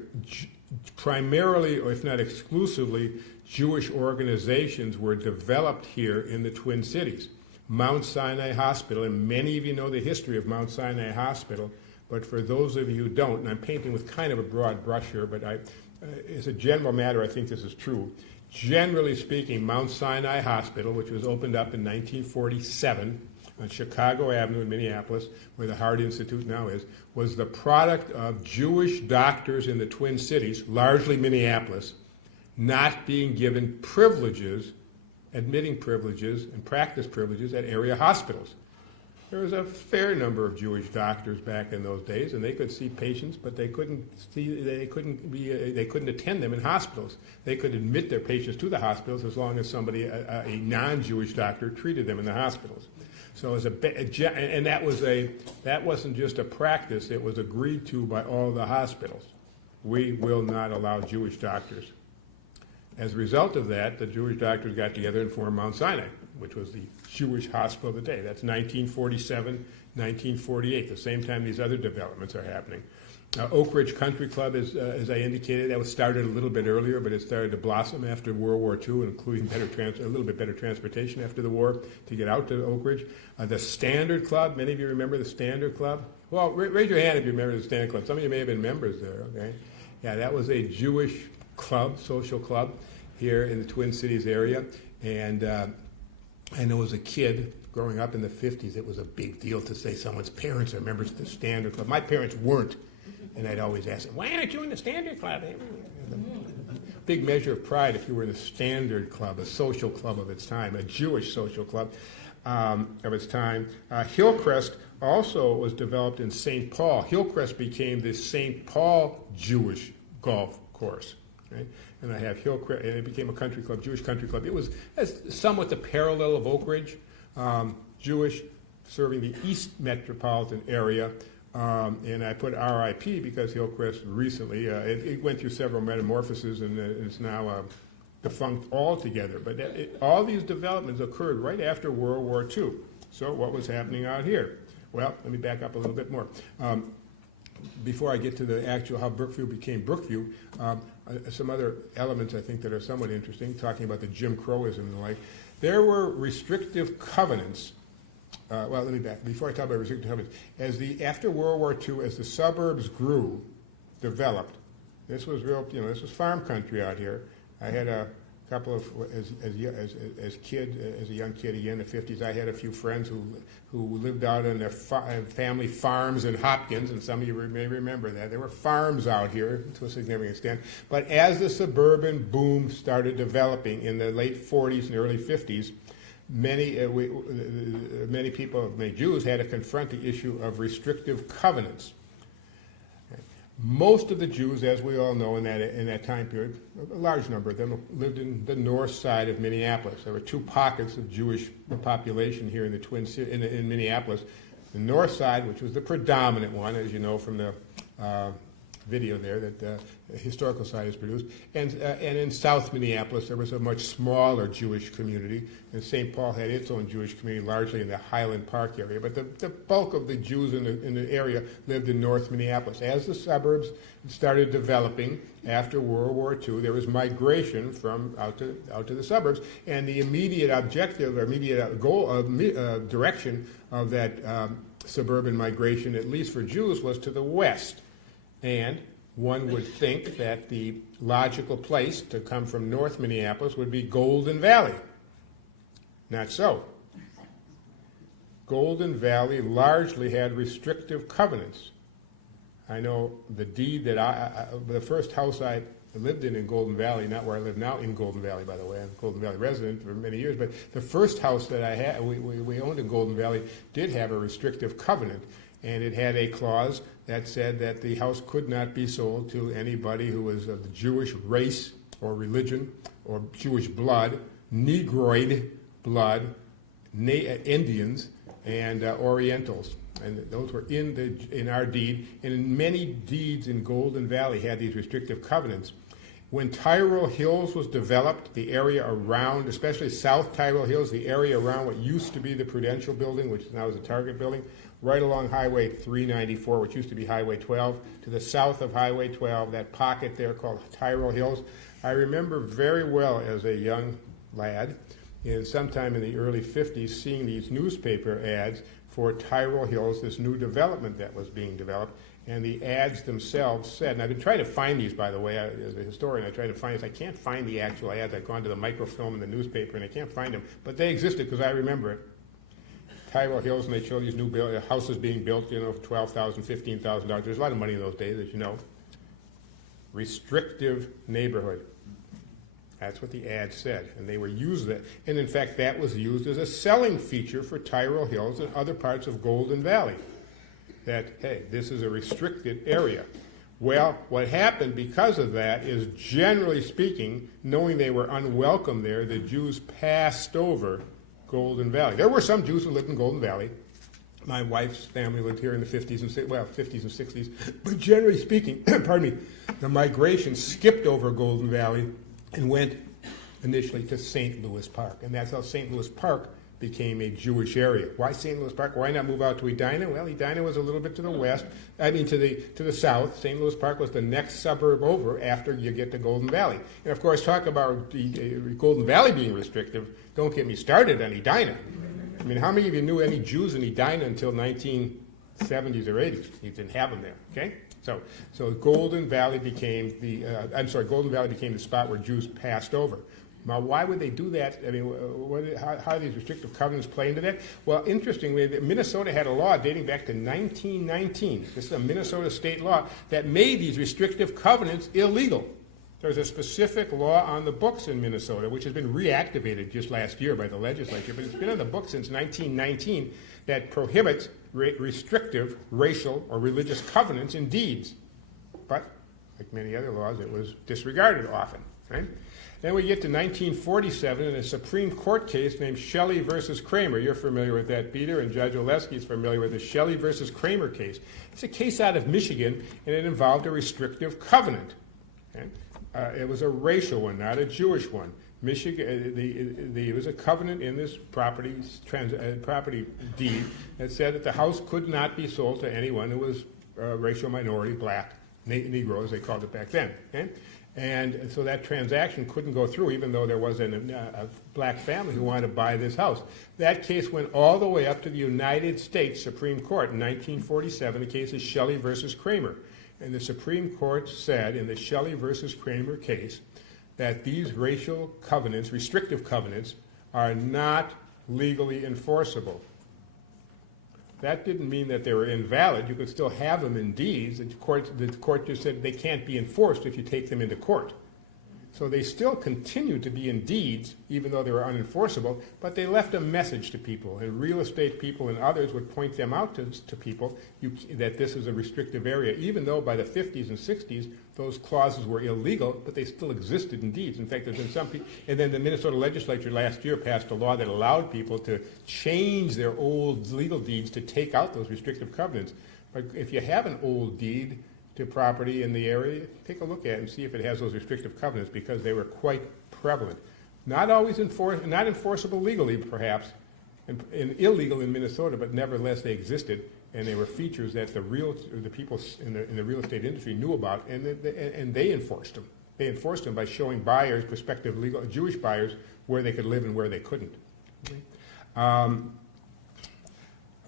primarily, or if not exclusively, Jewish organizations were developed here in the Twin Cities. Mount Sinai Hospital, and many of you know the history of Mount Sinai Hospital, but for those of you who don't, and I'm painting with kind of a broad brush here, but as a general matter, I think this is true. Generally speaking, Mount Sinai Hospital, which was opened up in 1947 on Chicago Avenue in Minneapolis, where the Heart Institute now is, was the product of Jewish doctors in the Twin Cities, largely Minneapolis, not being given privileges, admitting privileges and practice privileges at area hospitals. There was a fair number of Jewish doctors back in those days, and they could see patients, but they couldn't attend them in hospitals. They could admit their patients to the hospitals as long as somebody, a non-Jewish doctor, treated them in the hospitals. So it was that wasn't just a practice; it was agreed to by all the hospitals. We will not allow Jewish doctors. As a result of that, the Jewish doctors got together and formed Mount Sinai, which was the Jewish hospital of the day. That's 1947, 1948, the same time these other developments are happening. Oak Ridge Country Club, as I indicated, that was started a little bit earlier, but it started to blossom after World War II, including a little bit better transportation after the war to get out to Oak Ridge. The Standard Club, many of you remember the Standard Club? Well, raise your hand if you remember the Standard Club. Some of you may have been members there, okay? Yeah, that was a Jewish club, social club, here in the Twin Cities area. And I know as a kid, growing up in the 50s, it was a big deal to say someone's parents are members of the Standard Club. My parents weren't. And I'd always ask them, why aren't you in the Standard Club? Big measure of pride if you were in the Standard Club, a social club of its time, a Jewish social club of its time. Hillcrest also was developed in St. Paul. Hillcrest became the St. Paul Jewish golf course. Right? And I have Hillcrest, and it became a country club, Jewish country club. It was somewhat the parallel of Oak Ridge, Jewish, serving the East metropolitan area. And I put RIP because Hillcrest recently, it went through several metamorphoses and it's now defunct altogether. But all these developments occurred right after World War II. So what was happening out here? Well, let me back up a little bit more. Before I get to the actual how Brookview became Brookview, some other elements I think that are somewhat interesting, talking about the Jim Crowism and the like. There were restrictive covenants. Well, let me back. Before I talk about restrictive covenants, after World War II, as the suburbs grew, developed, this was this was farm country out here. I had a couple of, as a young kid again in the 50s, I had a few friends who lived out on their family farms in Hopkins, and some of you may remember that. There were farms out here to a significant extent. But as the suburban boom started developing in the late 40s and early 50s, many people, many Jews, had to confront the issue of restrictive covenants. Most of the Jews, as we all know, in that time period, a large number of them lived in the north side of Minneapolis. There were two pockets of Jewish population here in the Twin Cities, in Minneapolis. The north side, which was the predominant one, as you know from the video there that the Historical Society has produced. And in South Minneapolis, there was a much smaller Jewish community, and St. Paul had its own Jewish community, largely in the Highland Park area. But the bulk of the Jews in the area lived in North Minneapolis. As the suburbs started developing after World War II, there was migration from out to the suburbs, and the immediate objective or immediate goal of direction of that suburban migration, at least for Jews, was to the west. And one would think that the logical place to come from North Minneapolis would be Golden Valley. Not so. Golden Valley largely had restrictive covenants. I know the deed that the first house I lived in Golden Valley, not where I live now, in Golden Valley, by the way. I'm a Golden Valley resident for many years, but the first house that I had, we owned in Golden Valley, did have a restrictive covenant, and it had a clause that said that the house could not be sold to anybody who was of the Jewish race or religion or Jewish blood, Negroid blood, Indians, and Orientals. And those were in our deed, and in many deeds in Golden Valley had these restrictive covenants. When Tyrell Hills was developed, the area around, especially South Tyrell Hills, the area around what used to be the Prudential Building, which now is the Target Building, right along Highway 394, which used to be Highway 12, to the south of Highway 12, that pocket there called Tyrell Hills. I remember very well as a young lad, sometime in the early 50s, seeing these newspaper ads for Tyrell Hills, this new development that was being developed, and the ads themselves said, and I've been trying to find these, by the way, as a historian, I try to find these. I can't find the actual ads. I've gone to the microfilm in the newspaper, and I can't find them, but they existed because I remember it. Tyrell Hills, and they show these new houses being built, for $12,000, $15,000. There's a lot of money in those days, as you know. Restrictive neighborhood. That's what the ad said, and they were used that. And in fact, that was used as a selling feature for Tyrell Hills and other parts of Golden Valley. That, hey, this is a restricted area. Well, what happened because of that is, generally speaking, knowing they were unwelcome there, the Jews passed over Golden Valley. There were some Jews who lived in Golden Valley. My wife's family lived here in the 50s and 60s. But generally speaking, pardon me, the migration skipped over Golden Valley and went initially to St. Louis Park. And that's how St. Louis Park became a Jewish area. Why St. Louis Park? Why not move out to Edina? Well, Edina was a little bit to the west, to the south. St. Louis Park was the next suburb over after you get to Golden Valley. And of course, talk about Golden Valley being restrictive. Don't get me started on Edina. I mean, how many of you knew any Jews in Edina until 1970s or 80s? You didn't have them there, okay? So Golden Valley became Golden Valley became the spot where Jews passed over. Now, why would they do that? I mean, how do these restrictive covenants play into that? Well, interestingly, Minnesota had a law dating back to 1919. This is a Minnesota state law that made these restrictive covenants illegal. There's a specific law on the books in Minnesota, which has been reactivated just last year by the legislature, but it's been on the books since 1919, that prohibits restrictive racial or religious covenants in deeds. But, like many other laws, it was disregarded often, right? Then we get to 1947 in a Supreme Court case named Shelley versus Kramer. You're familiar with that, Peter, and Judge Oleski is familiar with the Shelley versus Kramer case. It's a case out of Michigan, and it involved a restrictive covenant. Okay? It was a racial one, not a Jewish one. Michigan, there was a covenant in this property deed that said that the house could not be sold to anyone who was a racial minority, black, Negro, as they called it back then. Okay? And so that transaction couldn't go through, even though there was a black family who wanted to buy this house. That case went all the way up to the United States Supreme Court in 1947. The case is Shelley versus Kramer. And the Supreme Court said in the Shelley versus Kramer case that these racial covenants, restrictive covenants, are not legally enforceable. That didn't mean that they were invalid. You could still have them in deeds. The court just said they can't be enforced if you take them into court. So they still continued to be in deeds, even though they were unenforceable, but they left a message to people. And real estate people and others would point them out to people that this is a restrictive area, even though by the 50s and 60s, those clauses were illegal, but they still existed in deeds. In fact, there's been some people, and then the Minnesota legislature last year passed a law that allowed people to change their old legal deeds to take out those restrictive covenants. But if you have an old deed, to property in the area, take a look at it and see if it has those restrictive covenants, because they were quite prevalent. Not always not enforceable legally, perhaps, and illegal in Minnesota, but nevertheless they existed, and they were features that the people in the real estate industry knew about, and they enforced them. They enforced them by showing buyers, prospective legal Jewish buyers, where they could live and where they couldn't.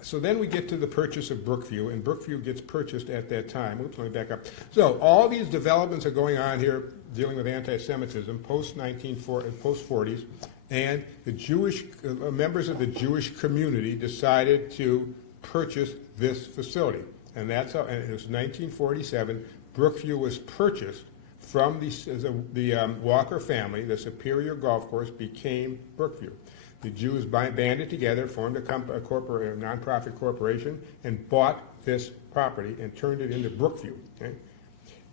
So then we get to the purchase of Brookview, and Brookview gets purchased at that time. Oops, let me back up. So all these developments are going on here dealing with anti-Semitism post-40s, and the Jewish members of the Jewish community decided to purchase this facility. And that's how, and it was 1947, Brookview was purchased from the Walker family. The Superior Golf Course became Brookview. The Jews banded together, formed a nonprofit corporation, and bought this property and turned it into Brookview. Okay?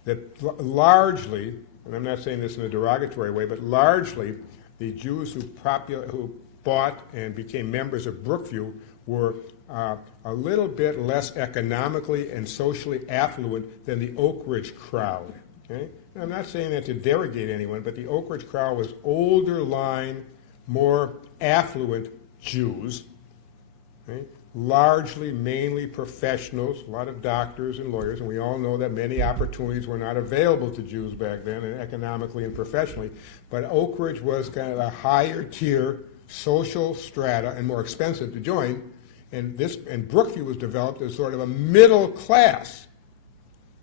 That largely, and I'm not saying this in a derogatory way, but largely the Jews who bought and became members of Brookview were a little bit less economically and socially affluent than the Oak Ridge crowd. Okay? And I'm not saying that to derogate anyone, but the Oak Ridge crowd was older line, more affluent Jews, okay? Largely, mainly professionals, a lot of doctors and lawyers, and we all know that many opportunities were not available to Jews back then, and economically and professionally. But Oak Ridge was kind of a higher tier social strata and more expensive to join, and Brookview was developed as sort of a middle class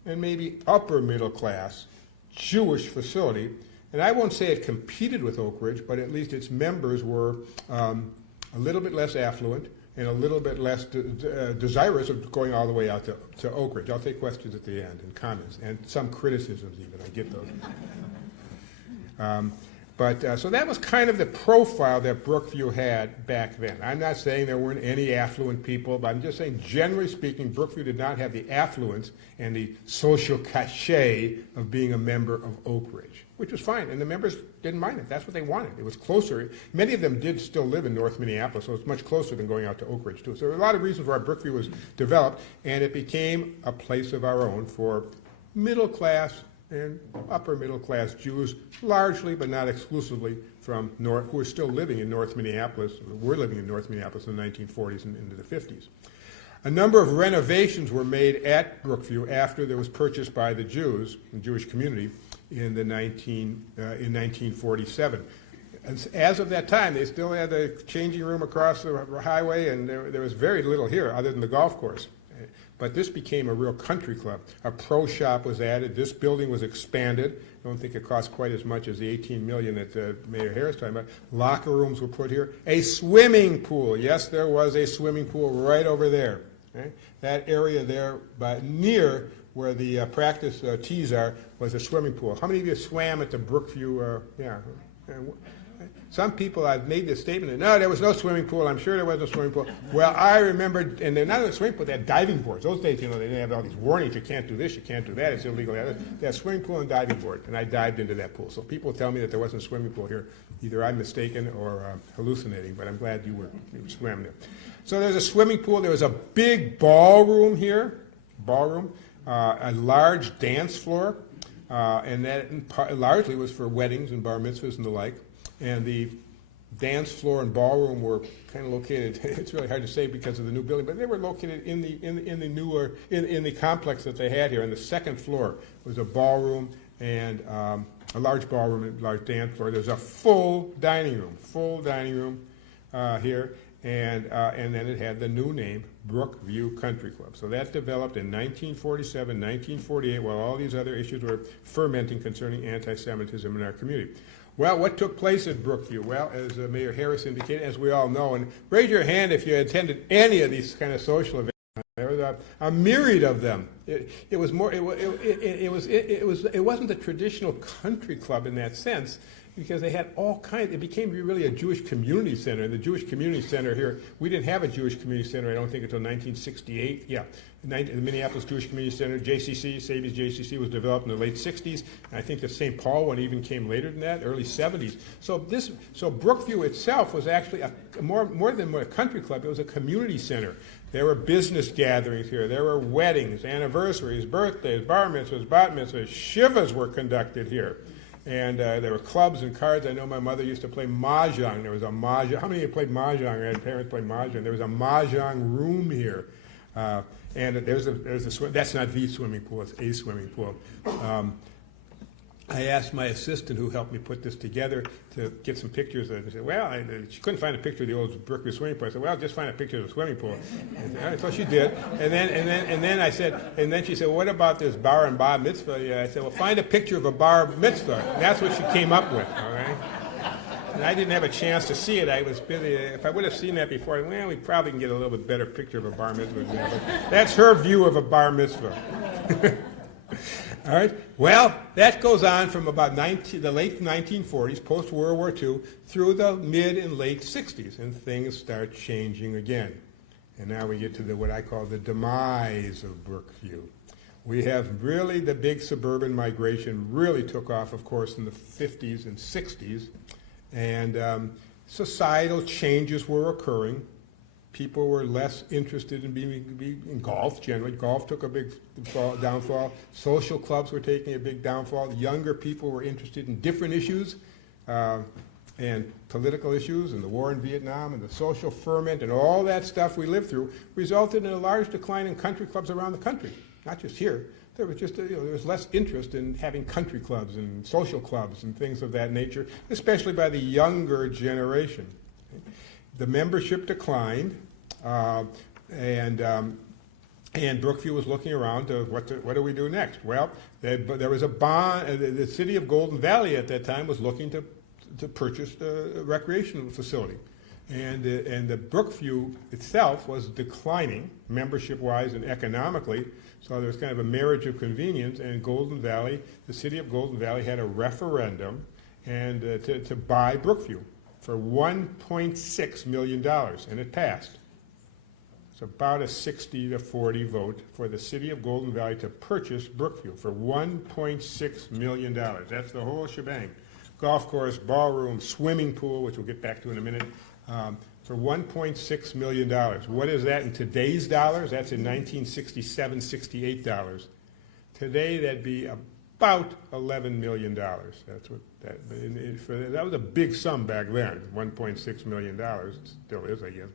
and maybe upper middle class Jewish facility. And I won't say it competed with Oak Ridge, but at least its members were a little bit less affluent and a little bit less desirous of going all the way out to Oak Ridge. I'll take questions at the end and comments, and some criticisms even. I get those. So that was kind of the profile that Brookview had back then. I'm not saying there weren't any affluent people, but I'm just saying, generally speaking, Brookview did not have the affluence and the social cachet of being a member of Oak Ridge, which was fine, and the members didn't mind it. That's what they wanted. It was closer. Many of them did still live in North Minneapolis, so it's much closer than going out to Oak Ridge, too. So there were a lot of reasons why Brookview was developed, and it became a place of our own for middle class and upper middle class Jews, largely but not exclusively from who were still living in North Minneapolis, were living in North Minneapolis in the 1940s and into the 50s. A number of renovations were made at Brookview after it was purchased by the Jews, the Jewish community, in 1947. And as of that time, they still had the changing room across the highway, and there was very little here other than the golf course. But this became a real country club. A pro shop was added. This building was expanded. I don't think it cost quite as much as the $18 million that Mayor Harris talked about. Locker rooms were put here. A swimming pool. Yes, there was a swimming pool right over there. Okay? That area there, near where the practice tees are, was a swimming pool. How many of you swam at the Brookview? Some people, I've made this statement, that, no, there was no swimming pool. I'm sure there was no swimming pool. Well, I remember, and they're not a swimming pool, they had diving boards. Those days, they didn't have all these warnings. You can't do this, you can't do that. It's illegal. They had a swimming pool and diving board, and I dived into that pool. So people tell me that there wasn't a swimming pool here. Either I'm mistaken or hallucinating, but I'm glad you swam there. So there's a swimming pool. There was a big ballroom here, a large dance floor, and that largely was for weddings and bar mitzvahs and the like. And the dance floor and ballroom were kind of located. It's really hard to say because of the new building, but they were located in the complex that they had here. On the second floor was a ballroom and a large ballroom and large dance floor. There's a full dining room here, and then it had the new name Brookview Country Club. So that developed in 1947, 1948, while all these other issues were fermenting concerning anti-Semitism in our community. Well, what took place at Brookview? Well, as Mayor Harris indicated, as we all know, and raise your hand if you attended any of these kind of social events. There was a myriad of them. It wasn't a traditional country club in that sense, because they had all kinds. It became really a Jewish community center. And the Jewish community center here, we didn't have a Jewish community center, I don't think, until 1968. Yeah, the Minneapolis Jewish Community Center, JCC, Savey's JCC, was developed in the late 60s. And I think the St. Paul one even came later than that, early 70s. So Brookview itself was actually more than a country club. It was a community center. There were business gatherings here. There were weddings, anniversaries, birthdays, bar mitzvahs, bat mitzvahs. Shivas were conducted here. And there were clubs and cards. I know my mother used to play mahjong. There was a mahjong. How many of you played mahjong? I had parents play mahjong. There was a mahjong room here. And there's a that's not the swimming pool. It's a swimming pool. I asked my assistant who helped me put this together to get some pictures. And she said, well, she couldn't find a picture of the old Brookview swimming pool. I said, well, just find a picture of the swimming pool. And so she did. And then she said, well, what about this bar and bar mitzvah? Yeah, I said, well, find a picture of a bar mitzvah. And that's what she came up with, all right? And I didn't have a chance to see it. I was busy. If I would have seen that before, well, we probably can get a little bit better picture of a bar mitzvah. But that's her view of a bar mitzvah. All right. Well, that goes on from about the late 1940s, post-World War II, through the mid and late 60s, and things start changing again. And now we get to what I call the demise of Brookview. We have really the big suburban migration really took off, of course, in the 50s and 60s, and societal changes were occurring. People were less interested in being in golf generally. Golf took a big downfall. Social clubs were taking a big downfall. Younger people were interested in different issues and political issues, and the war in Vietnam and the social ferment and all that stuff we lived through resulted in a large decline in country clubs around the country. Not just here. There was just there was less interest in having country clubs and social clubs and things of that nature, especially by the younger generation. The membership declined, and Brookview was looking around to what do we do next? Well, there was a bond. The city of Golden Valley at that time was looking to purchase a recreational facility, and the Brookview itself was declining membership-wise and economically. So there was kind of a marriage of convenience, and Golden Valley, the city of Golden Valley, had a referendum and to buy Brookview for $1.6 million, and it passed. It's about a 60-40 vote for the city of Golden Valley to purchase Brookview for $1.6 million. That's the whole shebang. Golf course, ballroom, swimming pool, which we'll get back to in a minute, for $1.6 million. What is that in today's dollars? That's in 1967, $68. Today, that'd be about $11 million. That's what that was a big sum back then. $1.6 million. It still is, I guess,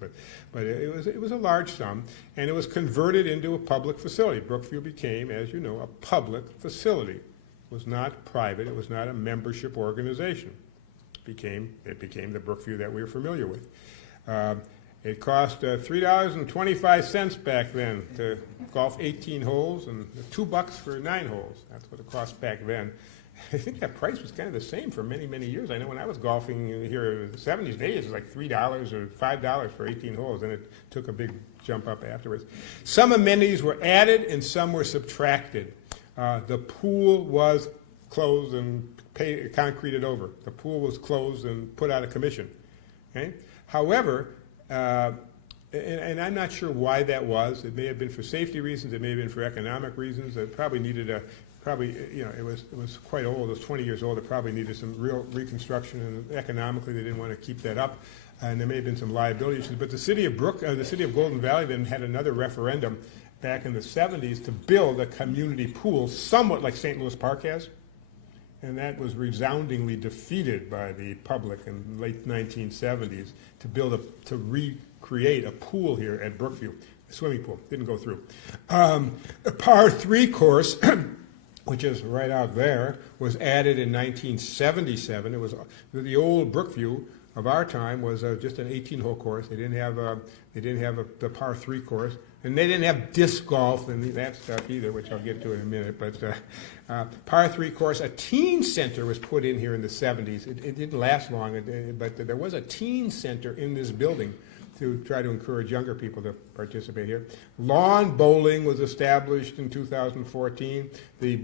but it was a large sum, and it was converted into a public facility. Brookview became, as you know, a public facility. It was not private. It was not a membership organization. It became the Brookview that we were familiar with. It cost $3.25 back then to golf 18 holes, and $2 for 9 holes. That's what it cost back then. I think that price was kind of the same for many, many years. I know when I was golfing here in the 70s, days, it was like $3 or $5 for 18 holes, and it took a big jump up afterwards. Some amenities were added and some were subtracted. The pool was closed and concreted over. The pool was closed and put out of commission. Okay? However, and I'm not sure why that was. It may have been for safety reasons. It may have been for economic reasons. It probably needed it was quite old. It was 20 years old. It probably needed some real reconstruction, and economically they didn't want to keep that up. And there may have been some liability issues. But the city of Golden Valley then had another referendum back in the 70s to build a community pool, somewhat like St. Louis Park has. And that was resoundingly defeated by the public in the late 1970s to recreate a pool here at Brookview. A swimming pool. Didn't go through. A par 3 course, which is right out there, was added in 1977. It was the old Brookview of our time was just an 18-hole course. They didn't have the par 3 course, and they didn't have disc golf and that stuff either, which I'll get to in a minute. But par 3 course, a teen center was put in here in the 70s. It didn't last long, but there was a teen center in this building to try to encourage younger people to participate here. Lawn bowling was established in 2014. The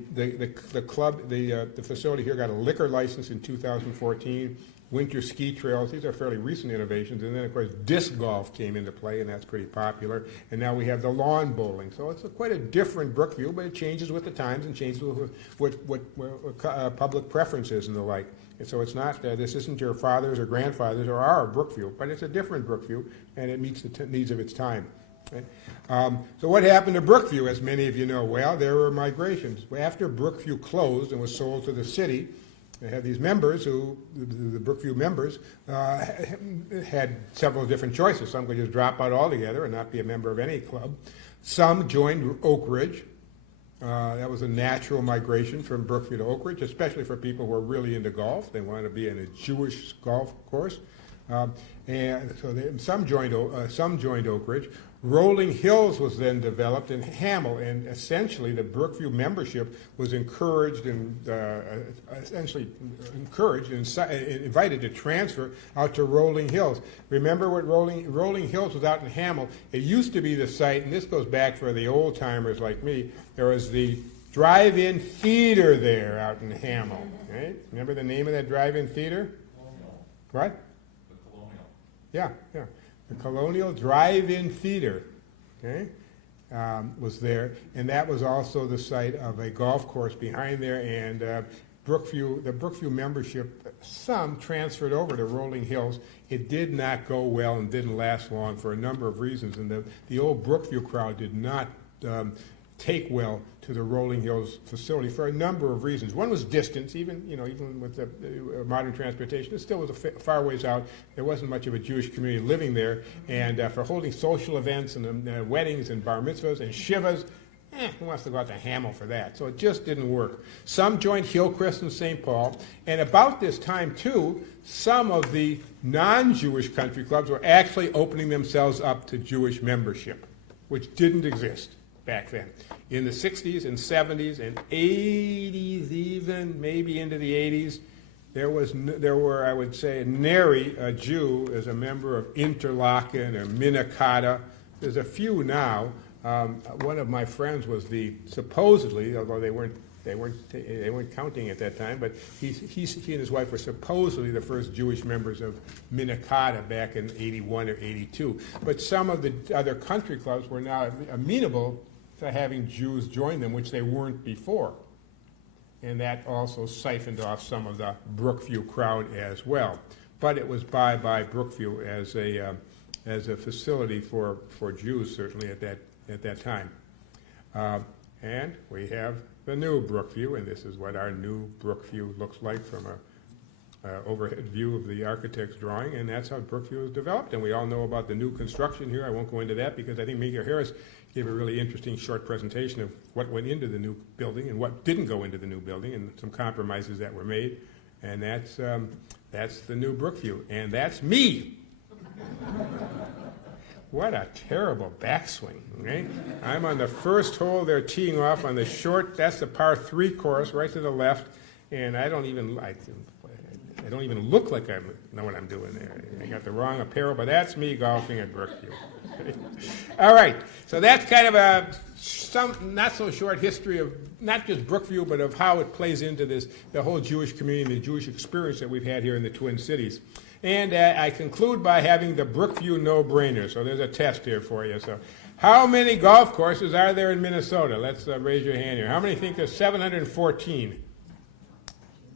club, the facility here got a liquor license in 2014. Winter ski trails, these are fairly recent innovations. And then, of course, disc golf came into play, and that's pretty popular. And now we have the lawn bowling. So it's quite a different Brookview, but it changes with the times and changes with what public preferences and the like. And so it's not, this isn't your father's or grandfather's or our Brookview, but it's a different Brookview, and it meets the needs of its time. Right? So what happened to Brookview, as many of you know? Well, there were migrations. After Brookview closed and was sold to the city, they had these members who, the Brookview members, had several different choices. Some could just drop out altogether and not be a member of any club. Some joined Oak Ridge. That was a natural migration from Brookview to Oak Ridge, especially for people who are really into golf. They wanted to be in a Jewish golf course. And so some joined Oak Ridge. Rolling Hills was then developed in Hamel, and essentially the Brookview membership was encouraged and invited to transfer out to Rolling Hills. Remember what Rolling Hills was out in Hamel? It used to be the site, and this goes back for the old timers like me. There was the drive-in theater there out in Hamel. Right? Remember the name of that drive-in theater? What? The Colonial. Yeah. The Colonial Drive-In Theater, okay, was there, and that was also the site of a golf course behind there. And the Brookview membership, some transferred over to Rolling Hills. It did not go well and didn't last long for a number of reasons, and the old Brookview crowd did not take well to the Rolling Hills facility for a number of reasons. One was distance, even with the modern transportation, it still was a far ways out. There wasn't much of a Jewish community living there, and for holding social events and weddings and bar mitzvahs and shivas, who wants to go out to Hamel for that? So it just didn't work. Some joined Hillcrest and St. Paul, and about this time, too, some of the non-Jewish country clubs were actually opening themselves up to Jewish membership, which didn't exist back then. In the 60s and 70s and 80s even, maybe into the 80s, there were, I would say, nary a Jew as a member of Interlaken or Minnetonka. There's a few now. One of my friends was supposedly, although they weren't counting at that time, but he and his wife were supposedly the first Jewish members of Minnetonka back in 81 or 82. But some of the other country clubs were now amenable to having Jews join them, which they weren't before. And that also siphoned off some of the Brookview crowd as well. But it was bye-bye Brookview as a facility for Jews, certainly at that time. And we have the new Brookview, and this is what our new Brookview looks like from a overhead view of the architect's drawing, and that's how Brookview was developed. And we all know about the new construction here. I won't go into that because I think Meeker Harris gave a really interesting short presentation of what went into the new building and what didn't go into the new building and some compromises that were made. And that's the new Brookview. And that's me. What a terrible backswing, right? I'm on the first hole. They're teeing off on the short, that's the par 3 course, right to the left. And I don't even look like I know what I'm doing there. I got the wrong apparel, but that's me golfing at Brookview. All right, so that's kind of some not so short history of not just Brookview, but of how it plays into the whole Jewish community and the Jewish experience that we've had here in the Twin Cities. And I conclude by having the Brookview no-brainer. So there's a test here for you. So how many golf courses are there in Minnesota? Let's raise your hand here. How many think there's 714?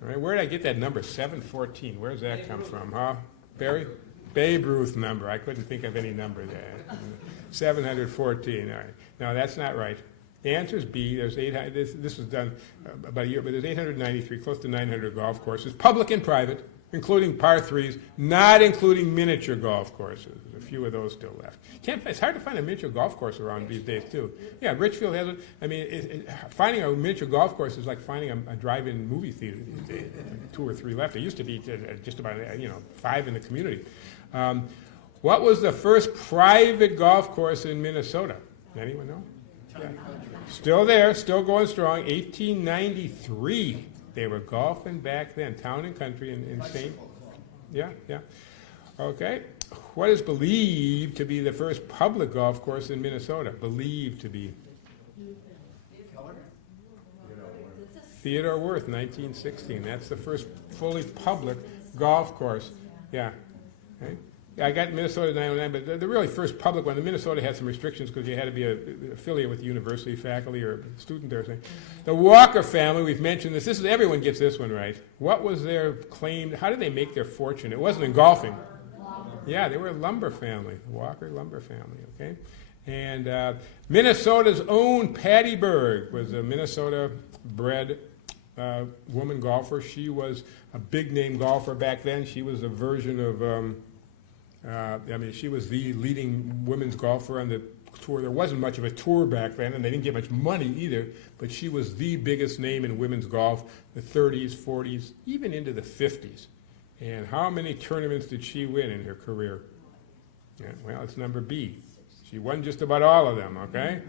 All right, where did I get that number, 714? Where does that come from, huh? Barry? Babe Ruth number. I couldn't think of any number there. 714. All right. No, that's not right. The answer is B. There's 800. This was done about a year, but there's 893, close to 900 golf courses, public and private, including par 3s, not including miniature golf courses. There's a few of those still left. It's hard to find a miniature golf course around these days, too. Yeah, Richfield has it. I mean, finding a miniature golf course is like finding a drive-in movie theater these days. 2 or 3 left. There used to be just about 5 in the community. What was the first private golf course in Minnesota? Anyone know? Yeah. Still there, still going strong. 1893. They were golfing back then, Town and Country in St. Yeah. Okay. what is believed to be the first public golf course in Minnesota? Believed to be. Theodore Wirth, 1916. That's the first fully public golf course. Yeah. Okay. I got Minnesota 909, but the really first public one, the Minnesota had some restrictions because you had to be affiliated with the university faculty or student there. Or something. The Walker family, we've mentioned this. Everyone gets this one right. What was their claim? How did they make their fortune? It wasn't in golfing. Yeah, they were a lumber family, the Walker lumber family, okay? And Minnesota's own Patty Berg was a Minnesota-bred woman golfer. She was a big-name golfer back then. She was a version of, she was the leading women's golfer on the tour. There wasn't much of a tour back then, and they didn't get much money either, but she was the biggest name in women's golf, the 30s, 40s, even into the 50s. And how many tournaments did she win in her career? Yeah, well, it's number B. She won just about all of them, okay?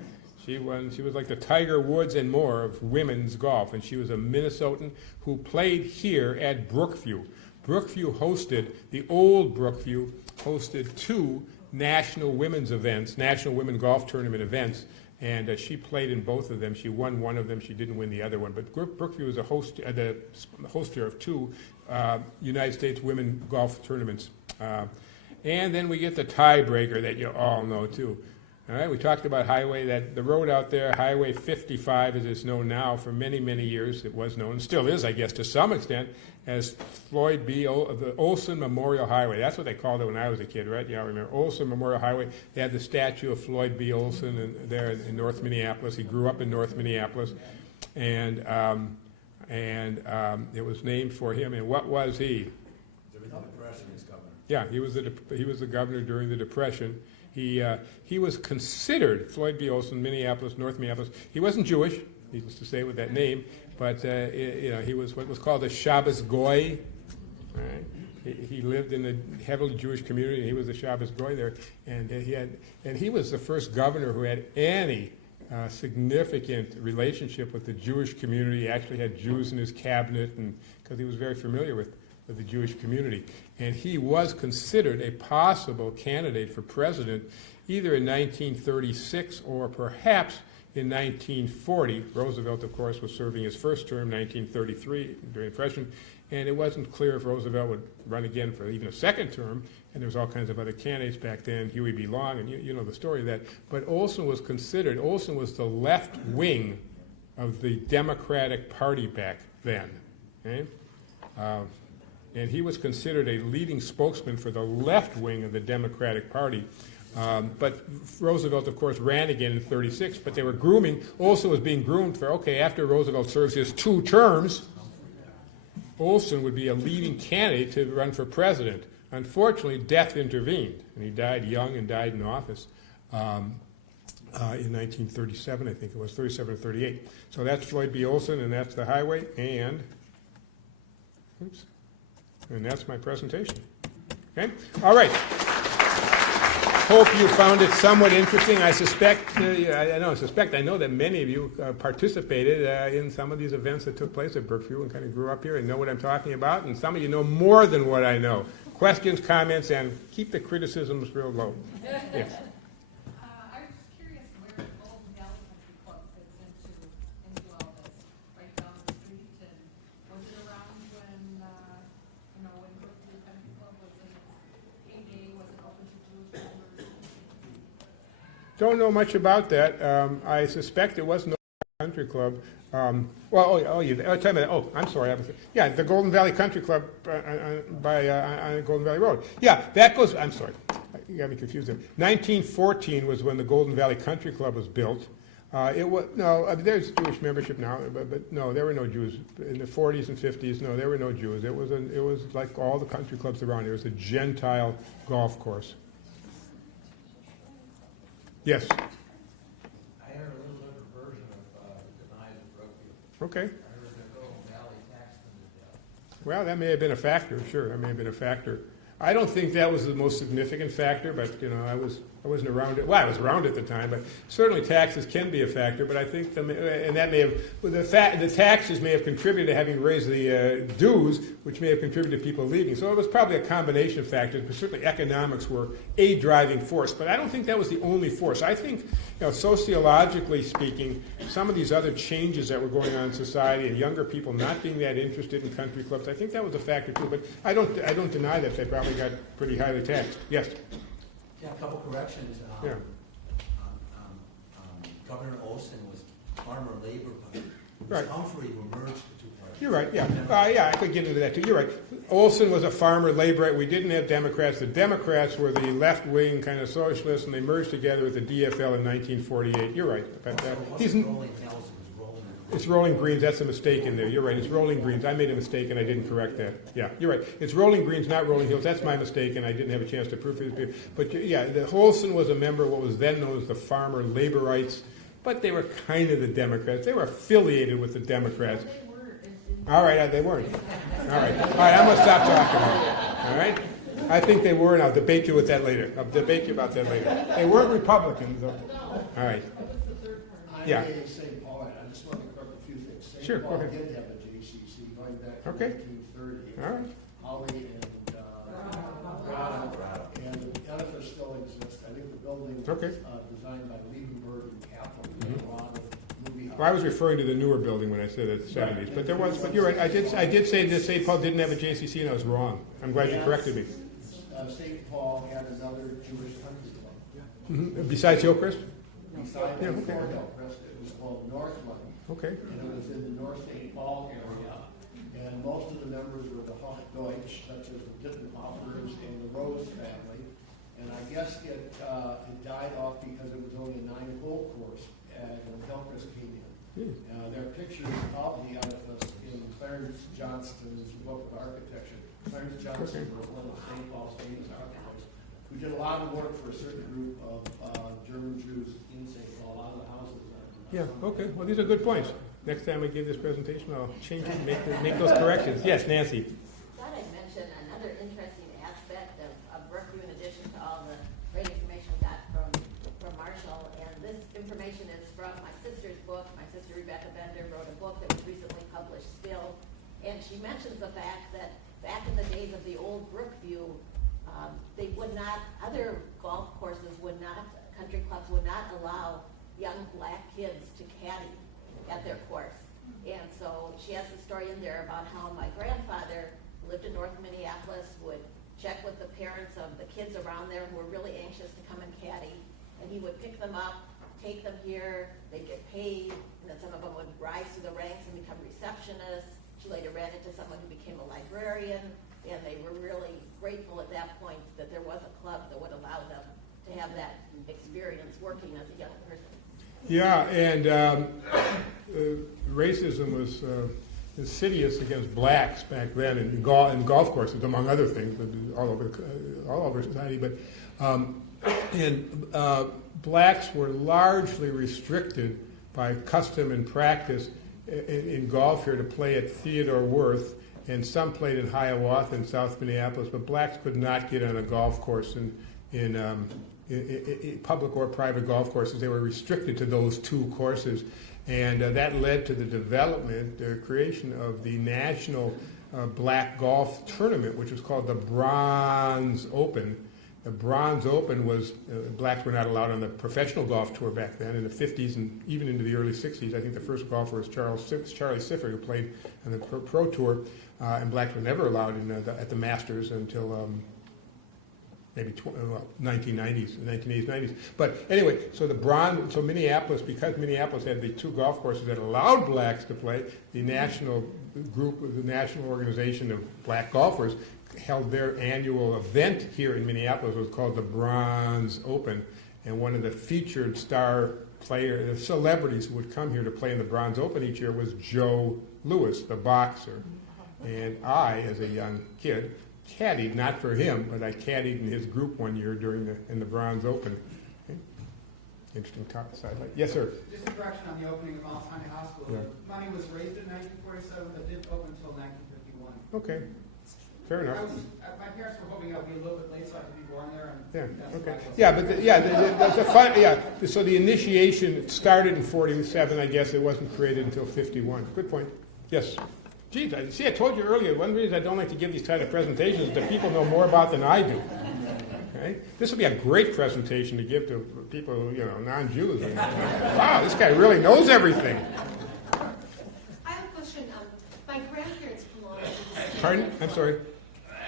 She was like the Tiger Woods and more of women's golf, and she was a Minnesotan who played here at Brookview. Brookview hosted, the old Brookview hosted 2 national women's events, national women golf tournament events, and she played in both of them. She won one of them. She didn't win the other one. But Brookview was a host, the hoster of 2 United States women golf tournaments. And then we get the tiebreaker that you all know, too. All right, we talked about the road out there, Highway 55, as it's known now, for many, many years. It was known, still is, I guess, to some extent, as Floyd B. the Olson Memorial Highway. That's what they called it when I was a kid, right? Yeah, I remember. Olson Memorial Highway. They had the statue of Floyd B. Olson there in North Minneapolis. He grew up in North Minneapolis. And it was named for him. And what was he? During the Depression, he was governor. Yeah, he was the governor during the Depression. He was considered, Floyd B. Olson, Minneapolis, North Minneapolis. He wasn't Jewish, needless to say, with that name, but he was what was called a Shabbos Goy. All right? He lived in a heavily Jewish community, and he was a Shabbos Goy there. And he was the first governor who had any significant relationship with the Jewish community. He actually had Jews in his cabinet, and because he was very familiar with the Jewish community. And he was considered a possible candidate for president either in 1936 or perhaps in 1940. Roosevelt, of course, was serving his first term, 1933, during the Depression, and it wasn't clear if Roosevelt would run again for even a second term, and there was all kinds of other candidates back then, Huey B. Long, and you know the story of that. But Olson was the left wing of the Democratic Party back then. Okay? And he was considered a leading spokesman for the left wing of the Democratic Party. But Roosevelt, of course, ran again in 36, but they were grooming. Olson was being groomed for, after Roosevelt serves his 2 terms, Olson would be a leading candidate to run for president. Unfortunately, death intervened, and he died young and died in office in 1937, I think it was, 37 or 38. So that's Floyd B. Olson, and that's the highway, and that's my presentation. Okay? All right. Hope you found it somewhat interesting. I know that many of you participated in some of these events that took place at Brookview and kind of grew up here and know what I'm talking about, and some of you know more than what I know. Questions, comments, and keep the criticisms real low. Yes. I was just curious where the Golden Valley Country Club fits into all this, right down the street, and was it around when Brookview Country Club was in its heyday? Was it open to Jewish members? Don't know much about that. I suspect it was no country club. I'm sorry. Yeah, the Golden Valley Country Club on Golden Valley Road. Yeah, that goes. I'm sorry, you got me confused there. 1914 was when the Golden Valley Country Club was built. There's Jewish membership now, but no, there were no Jews in the 40s and 50s. No, there were no Jews. It was like all the country clubs around. It was a Gentile golf course. Yes. I heard a little different version of the demise of Brookview. Okay. I heard the Golden Valley taxed them to death. Well, that may have been a factor. Sure, that may have been a factor. I don't think that was the most significant factor, but I was I wasn't around it. Well, I was around at the time, but certainly taxes can be a factor. But I think, and that may have, well, the taxes may have contributed to having raised the dues, which may have contributed to people leaving. So it was probably a combination of factors, but certainly economics were a driving force. But I don't think that was the only force. I think, sociologically speaking, some of these other changes that were going on in society and younger people not being that interested in country clubs, I think that was a factor too. But I don't deny that they probably got pretty highly taxed. Yes. Yeah, a couple corrections. Yeah. Governor Olson was farmer labor party. Right. Humphrey were merged the two parties. You're right, yeah. Yeah, I could get into that too. You're right. Olson was a farmer labor. We didn't have Democrats. The Democrats were the left-wing kind of socialists, and they merged together with the DFL in 1948. You're right about that. Rolling Hills, it was Rolling. It's Rolling Greens. That's a mistake in there. You're right. It's Rolling Greens. I made a mistake, and I didn't correct that. Yeah, you're right. It's Rolling Greens, not Rolling Hills. That's my mistake, and I didn't have a chance to prove it. But, yeah, the Olson was a member of what was then known as the Farmer Laborites, but they were kind of the Democrats. They were affiliated with the Democrats. All right, they weren't. All right, I'm going to stop talking now. All right? I think they were, and I'll debate you with that later. I'll debate you about that later. They weren't Republicans, though. All right. Yeah. I'm in St. Paul, and I just want to correct a few things. Sure, St. go Paul ahead. did have a JCC going back to Okay. 1930. All right. Holly and Grotto, and the edifice still exists. I think the building was Okay. designed by Liebenberg and Kaplan, along with movie house. Well, I was referring to the newer building when I said the 70s, but there was. But you're right. I did say that St. Paul didn't have a JCC, and I was wrong. I'm glad you corrected me. St. Paul had another Jewish country club. Besides Hillcrest. Beside Yeah, the okay. Fort Hillcrest, it was called Northland. Okay. And it was in the North St. Paul area. And most of the members were the Hochdeutsch, such as the Dittenhoffers and the Rose family. And I guess it died off because it was only a 9-hole course when Hillcrest came in. There are pictures of the edifice in Clarence Johnston's book of architecture. Clarence Johnston was one of St. Paul's famous architects who did a lot of work for a certain group of German Jews in St. Paul. A lot of the houses are. Yeah. Okay. Well, these are good points. Next time I give this presentation, I'll change it and make those corrections. Yes, Nancy. Thought I'd mention another interesting aspect of Brookview, in addition to all the great information we got from Marshall. And this information is from my sister's book. My sister Rebecca Bender wrote a book that was recently published still. And she mentions the fact that back in the days of the old Brookview, they would not, other golf courses would not, country clubs would not allow young black kids to caddy at their course. And so she has a story in there about how my grandfather, who lived in North Minneapolis, would check with the parents of the kids around there who were really anxious to come and caddy. And he would pick them up, take them here, they'd get paid, and then some of them would rise through the ranks and become receptionists. She later ran into someone who became a librarian, and they were really grateful at that point that there was a club that would allow them to have that experience working as a young person. Yeah, and racism was insidious against blacks back then in golf courses, among other things, but all over society. But blacks were largely restricted by custom and practice in golf here to play at Theodore Wirth, and some played in Hiawatha and South Minneapolis, but blacks could not get on a golf course in public or private golf courses. They were restricted to those two courses, and that led to the development, the creation of the National Black Golf Tournament, which was called the Bronze Open. The Bronze Open was, blacks were not allowed on the professional golf tour back then in the 50s and even into the early 60s. I think the first golfer was Charlie Siffer, who played on the pro tour, and blacks were never allowed at the Masters until maybe 1980s, 90s. But anyway, so Minneapolis, because Minneapolis had the two golf courses that allowed blacks to play, the national organization of black golfers held their annual event here in Minneapolis. It was called the Bronze Open, and one of the featured star players, the celebrities who would come here to play in the Bronze Open each year was Joe Louis, the boxer. And I, as a young kid, caddied, not for him, but I caddied in his group one year in the Bronze Open. Okay. Interesting sidelight. Yes, sir. Just a correction on the opening of Mount Sinai Hospital. Yeah. Money was raised in 1947, but didn't open until 1951. Okay. fair enough. My parents were hoping I'd be a little bit late so I could be born there, Yeah, and that's okay. why I was. Yeah, but so the initiation started in 47, I guess. It wasn't created until 51. Good point. Yes. Geez, I told you earlier, one reason I don't like to give these kind of presentations is that people know more about than I do. Okay? This would be a great presentation to give to people, non-Jews. Wow, this guy really knows everything. I have a question. My grandparents belonged to this Pardon? I'm sorry.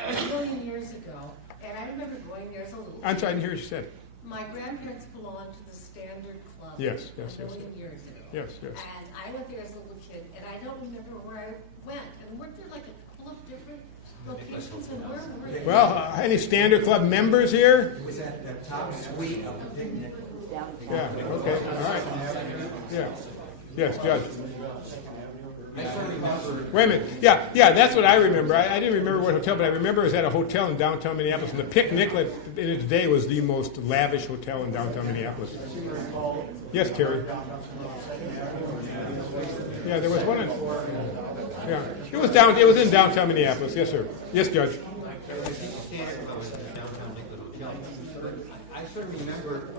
a million years ago, and I remember going there as a little. I'm sorry, I didn't hear what you said. My grandparents belonged to the Standard Club. Yes, a yes, yes, million years ago. Yes, yes. And I went there as a little kid, and I don't remember where I went. And weren't there like a couple of different locations, and where were they? Well, any Standard Club members here? It was at the top suite of the picnic. Yeah, okay, all right. Yeah. Yes, Judge. Wait a minute. Yeah, that's what I remember. I didn't remember what hotel, but I remember it was at a hotel in downtown Minneapolis, and the Pic Nicolet in its day was the most lavish hotel in downtown Minneapolis. Yes, Terry. Yeah, there was one in, yeah. It was in downtown Minneapolis. Yes, sir. Yes, Judge. I sort of remember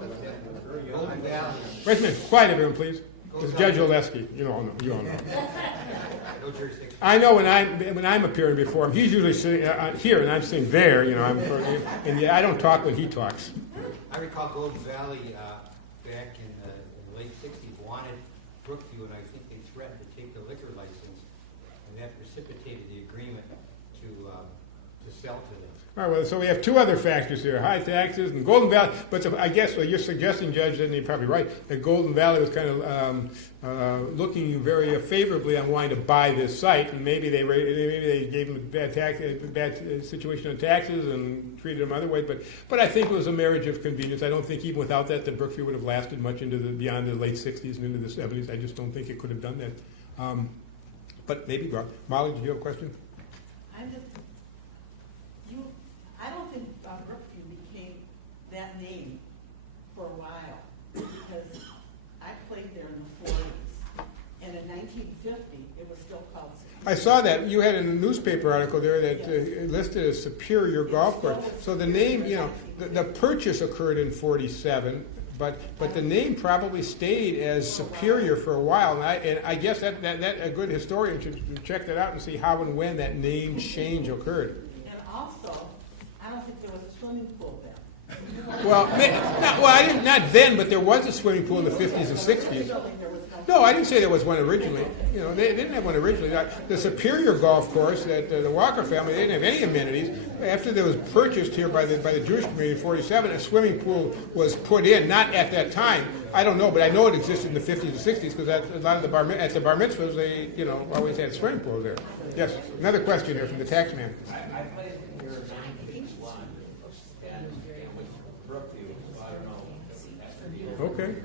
Golden Valley. Wait a minute. Quiet, everyone, please. It's Judge Oleski. You all know. No jurisdiction. I know when I'm appearing before him, he's usually sitting here, and I'm sitting there. And I don't talk when he talks. I recall Golden Valley back in the late 60s wanted Brookview, and I think they threatened to take the liquor license, and that precipitated the agreement to sell to them. All right, well, so we have two other factors here, high taxes and Golden Valley. But I guess what you're suggesting, Judge, and you're probably right, that Golden Valley was kind of looking very favorably on wanting to buy this site, and maybe they gave them a bad situation on taxes and treated them other way. But I think it was a marriage of convenience. I don't think even without that Brookview would have lasted much into beyond the late 60s and into the 70s. I just don't think it could have done that. But maybe, Molly, did you have a question? I don't think Brookview became that name for a while because I played there in the 40s, and in 1950 it was still called. I saw that you had a newspaper article there that listed as Superior Golf Course. So the name, the purchase occurred in 47, but the name probably stayed as Superior for a while. And I guess that a good historian should check that out and see how and when that name change occurred. And also, I don't think there was a swimming pool then. Well, not then, but there was a swimming pool in the 50s and 60s. No, I didn't say there was one originally. They didn't have one originally. The Superior Golf Course that the Walker family, they didn't have any amenities. After it was purchased here by the Jewish community in 47, a swimming pool was put in. Not at that time. I don't know, but I know it existed in the 50s and 60s because a lot of the bar mitzvahs, they always had swimming pools there. Yes, another question here from the tax man. I played here in 1981, and Brookview, so I don't know. Okay.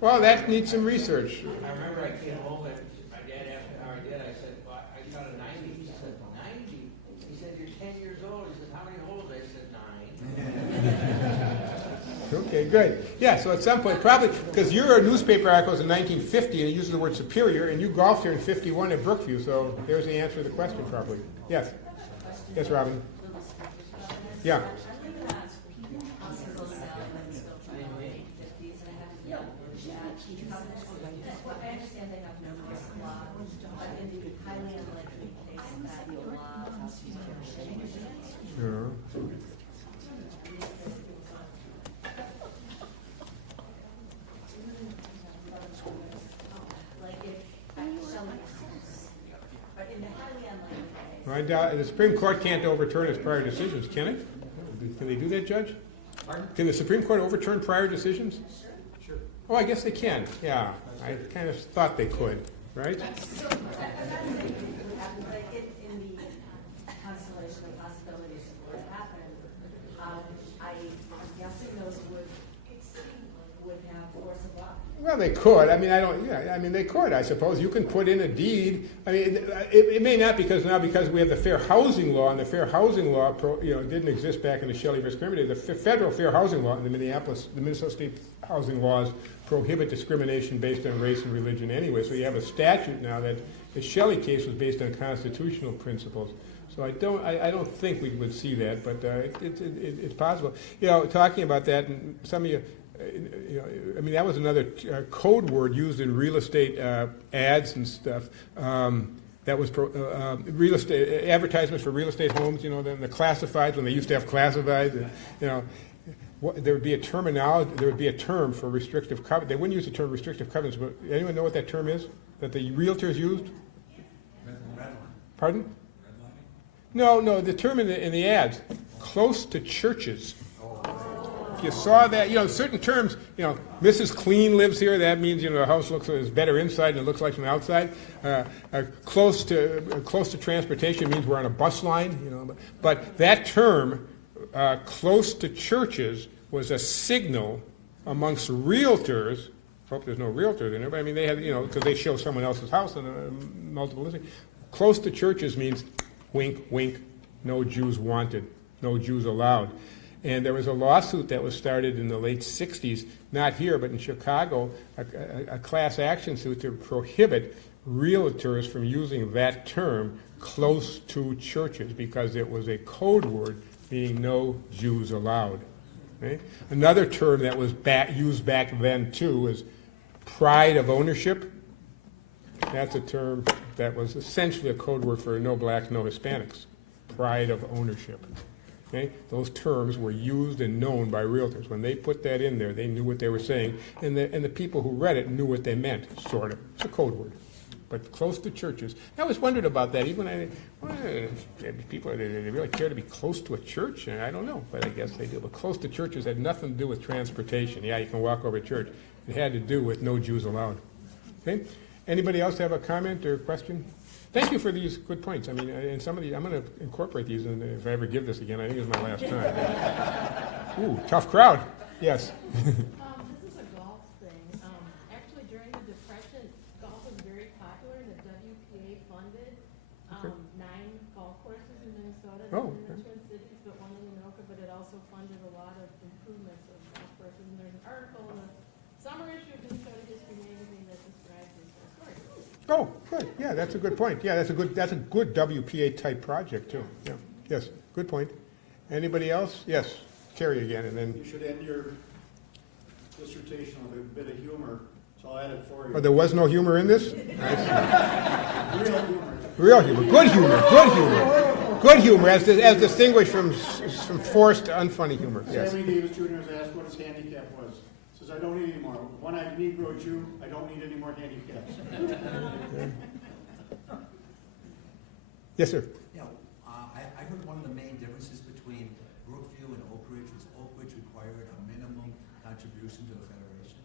Well, that needs some research. I remember I came home and my dad asked me how I did. I said, well, I got a 90. He said, 90? He said, you're 10 years old. He said, how many holes? I said, 9. Okay, good. Yeah, so at some point, probably, because your newspaper article was in 1950 and it uses the word Superior, and you golfed here in 51 at Brookview, so there's the answer to the question, probably. Yes. Yes, Robin. Yeah. I understand they have numerous laws, but in the highly unlikely case that the law Sure. like if shall make sense, but in the highly unlikely case. I doubt, the Supreme Court can't overturn its prior decisions, can it? Can they do that, Judge? Pardon? Can the Supreme Court overturn prior decisions? Sure. Oh, I guess they can. Yeah, I kind of thought they could, right? So, I'm not saying it would happen, but in the constellation of possibilities it would happen, I'm guessing those would have force of law. Well, they could. I mean, they could. I suppose you can put in a deed. I mean, it may not because we have the Fair Housing Law, and the Fair Housing Law, didn't exist back in the Shelley v. Criminal. The federal Fair Housing Law in the Minnesota State housing laws prohibit discrimination based on race and religion anyway. So you have a statute now that The Shelley case was based on constitutional principles. So I don't think we would see that, but it's possible. Talking about that, and some of you, I mean, that was another code word used in real estate ads and stuff. That was real estate advertisements for real estate homes. The classifieds, when they used to have classifieds. There would be a terminology. There would be a term for restrictive covenants. They wouldn't use the term restrictive covenants, but anyone know what that term is that the realtors used? Pardon? No. The term in the ads, close to churches. If you saw that, certain terms, Mrs. Clean lives here, that means, the house is better inside than it looks like from the outside. Close to transportation means we're on a bus line, But that term, close to churches, was a signal amongst realtors. Hope there's no realtors in there, but I mean, they have, because they show someone else's house in multiple listings. Close to churches means wink, wink, no Jews wanted, no Jews allowed. And there was a lawsuit that was started in the late 60s, not here, but in Chicago, a class action suit to prohibit realtors from using that term, close to churches, because it was a code word meaning no Jews allowed. Okay? Another term that was used back then, too, is pride of ownership. That's a term that was essentially a code word for no blacks, no Hispanics. Pride of ownership. Okay? Those terms were used and known by realtors. When they put that in there, they knew what they were saying, and the people who read it knew what they meant, sort of. It's a code word. But close to churches. I always wondered about that. Even people, they really care to be close to a church? I don't know, but I guess they do. But close to churches had nothing to do with transportation. Yeah, you can walk over to church. It had to do with no Jews allowed. Okay? Anybody else have a comment or question? Thank you for these good points. I mean, and some of these, I'm going to incorporate these, and if I ever give this again, I think it's my last time. Ooh, tough crowd. Yes. This is a golf thing. Actually, during the Depression, golf was very popular. The WPA funded 9 golf courses in Minnesota, Oh, in the Twin Cities, but one in Anoka. But it also funded a lot of improvements of golf courses. And there's an article in the summer issue of Minnesota History Magazine that describes this story. Oh, good. Yeah, that's a good point. Yeah, that's a good WPA type project too. Yeah. Yes. Good point. Anybody else? Yes. Terry again, and then. You should end your dissertation with a bit of humor, so I'll add it for you. Oh, there was no humor in this? Real humor. Real humor. Good humor. Good humor. Good humor, as distinguished from forced, unfunny humor. Yes. Sammy Davis Jr. was asked what his handicap was. He says, I don't need any more. One-eyed Negro Jew, I don't need any more handicaps. Yes, sir. Yeah, I heard one of the main differences between Brookview and Oak Ridge was Oak Ridge required a minimum contribution to the federation.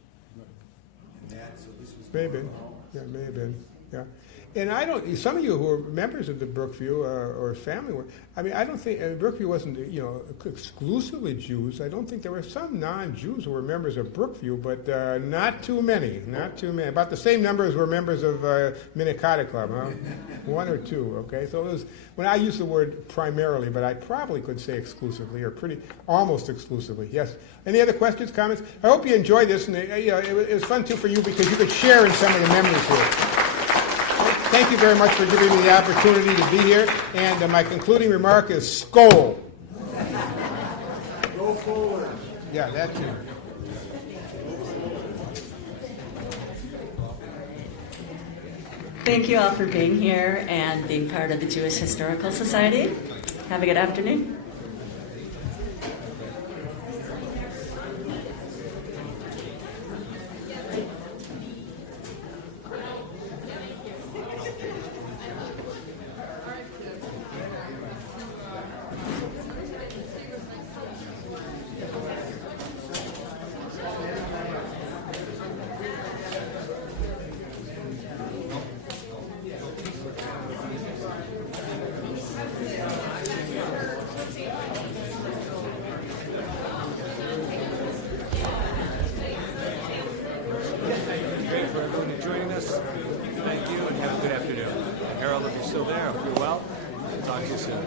And that, so this was... May have been. Yeah, may have been. Yeah. And I don't, some of you who are members of the Brookview or family were, I mean, I don't think, Brookview wasn't, exclusively Jews. I don't think there were some non-Jews who were members of Brookview, but not too many, not too many. About the same number as were members of Minnetonka Club, huh? 1 or 2, okay? So it was, when I use the word primarily, but I probably could say exclusively, or almost exclusively, yes. Any other questions, comments? I hope you enjoyed this, and it was fun too for you because you could share in some of the memories here. Thank you very much for giving me the opportunity to be here. And my concluding remark is Skol. Go forward. Yeah, that too. Thank you all for being here and being part of the Jewish Historical Society. Have a good afternoon. Thank you, and have a good afternoon. Harold, if you're still there, if you're well, talk to you soon.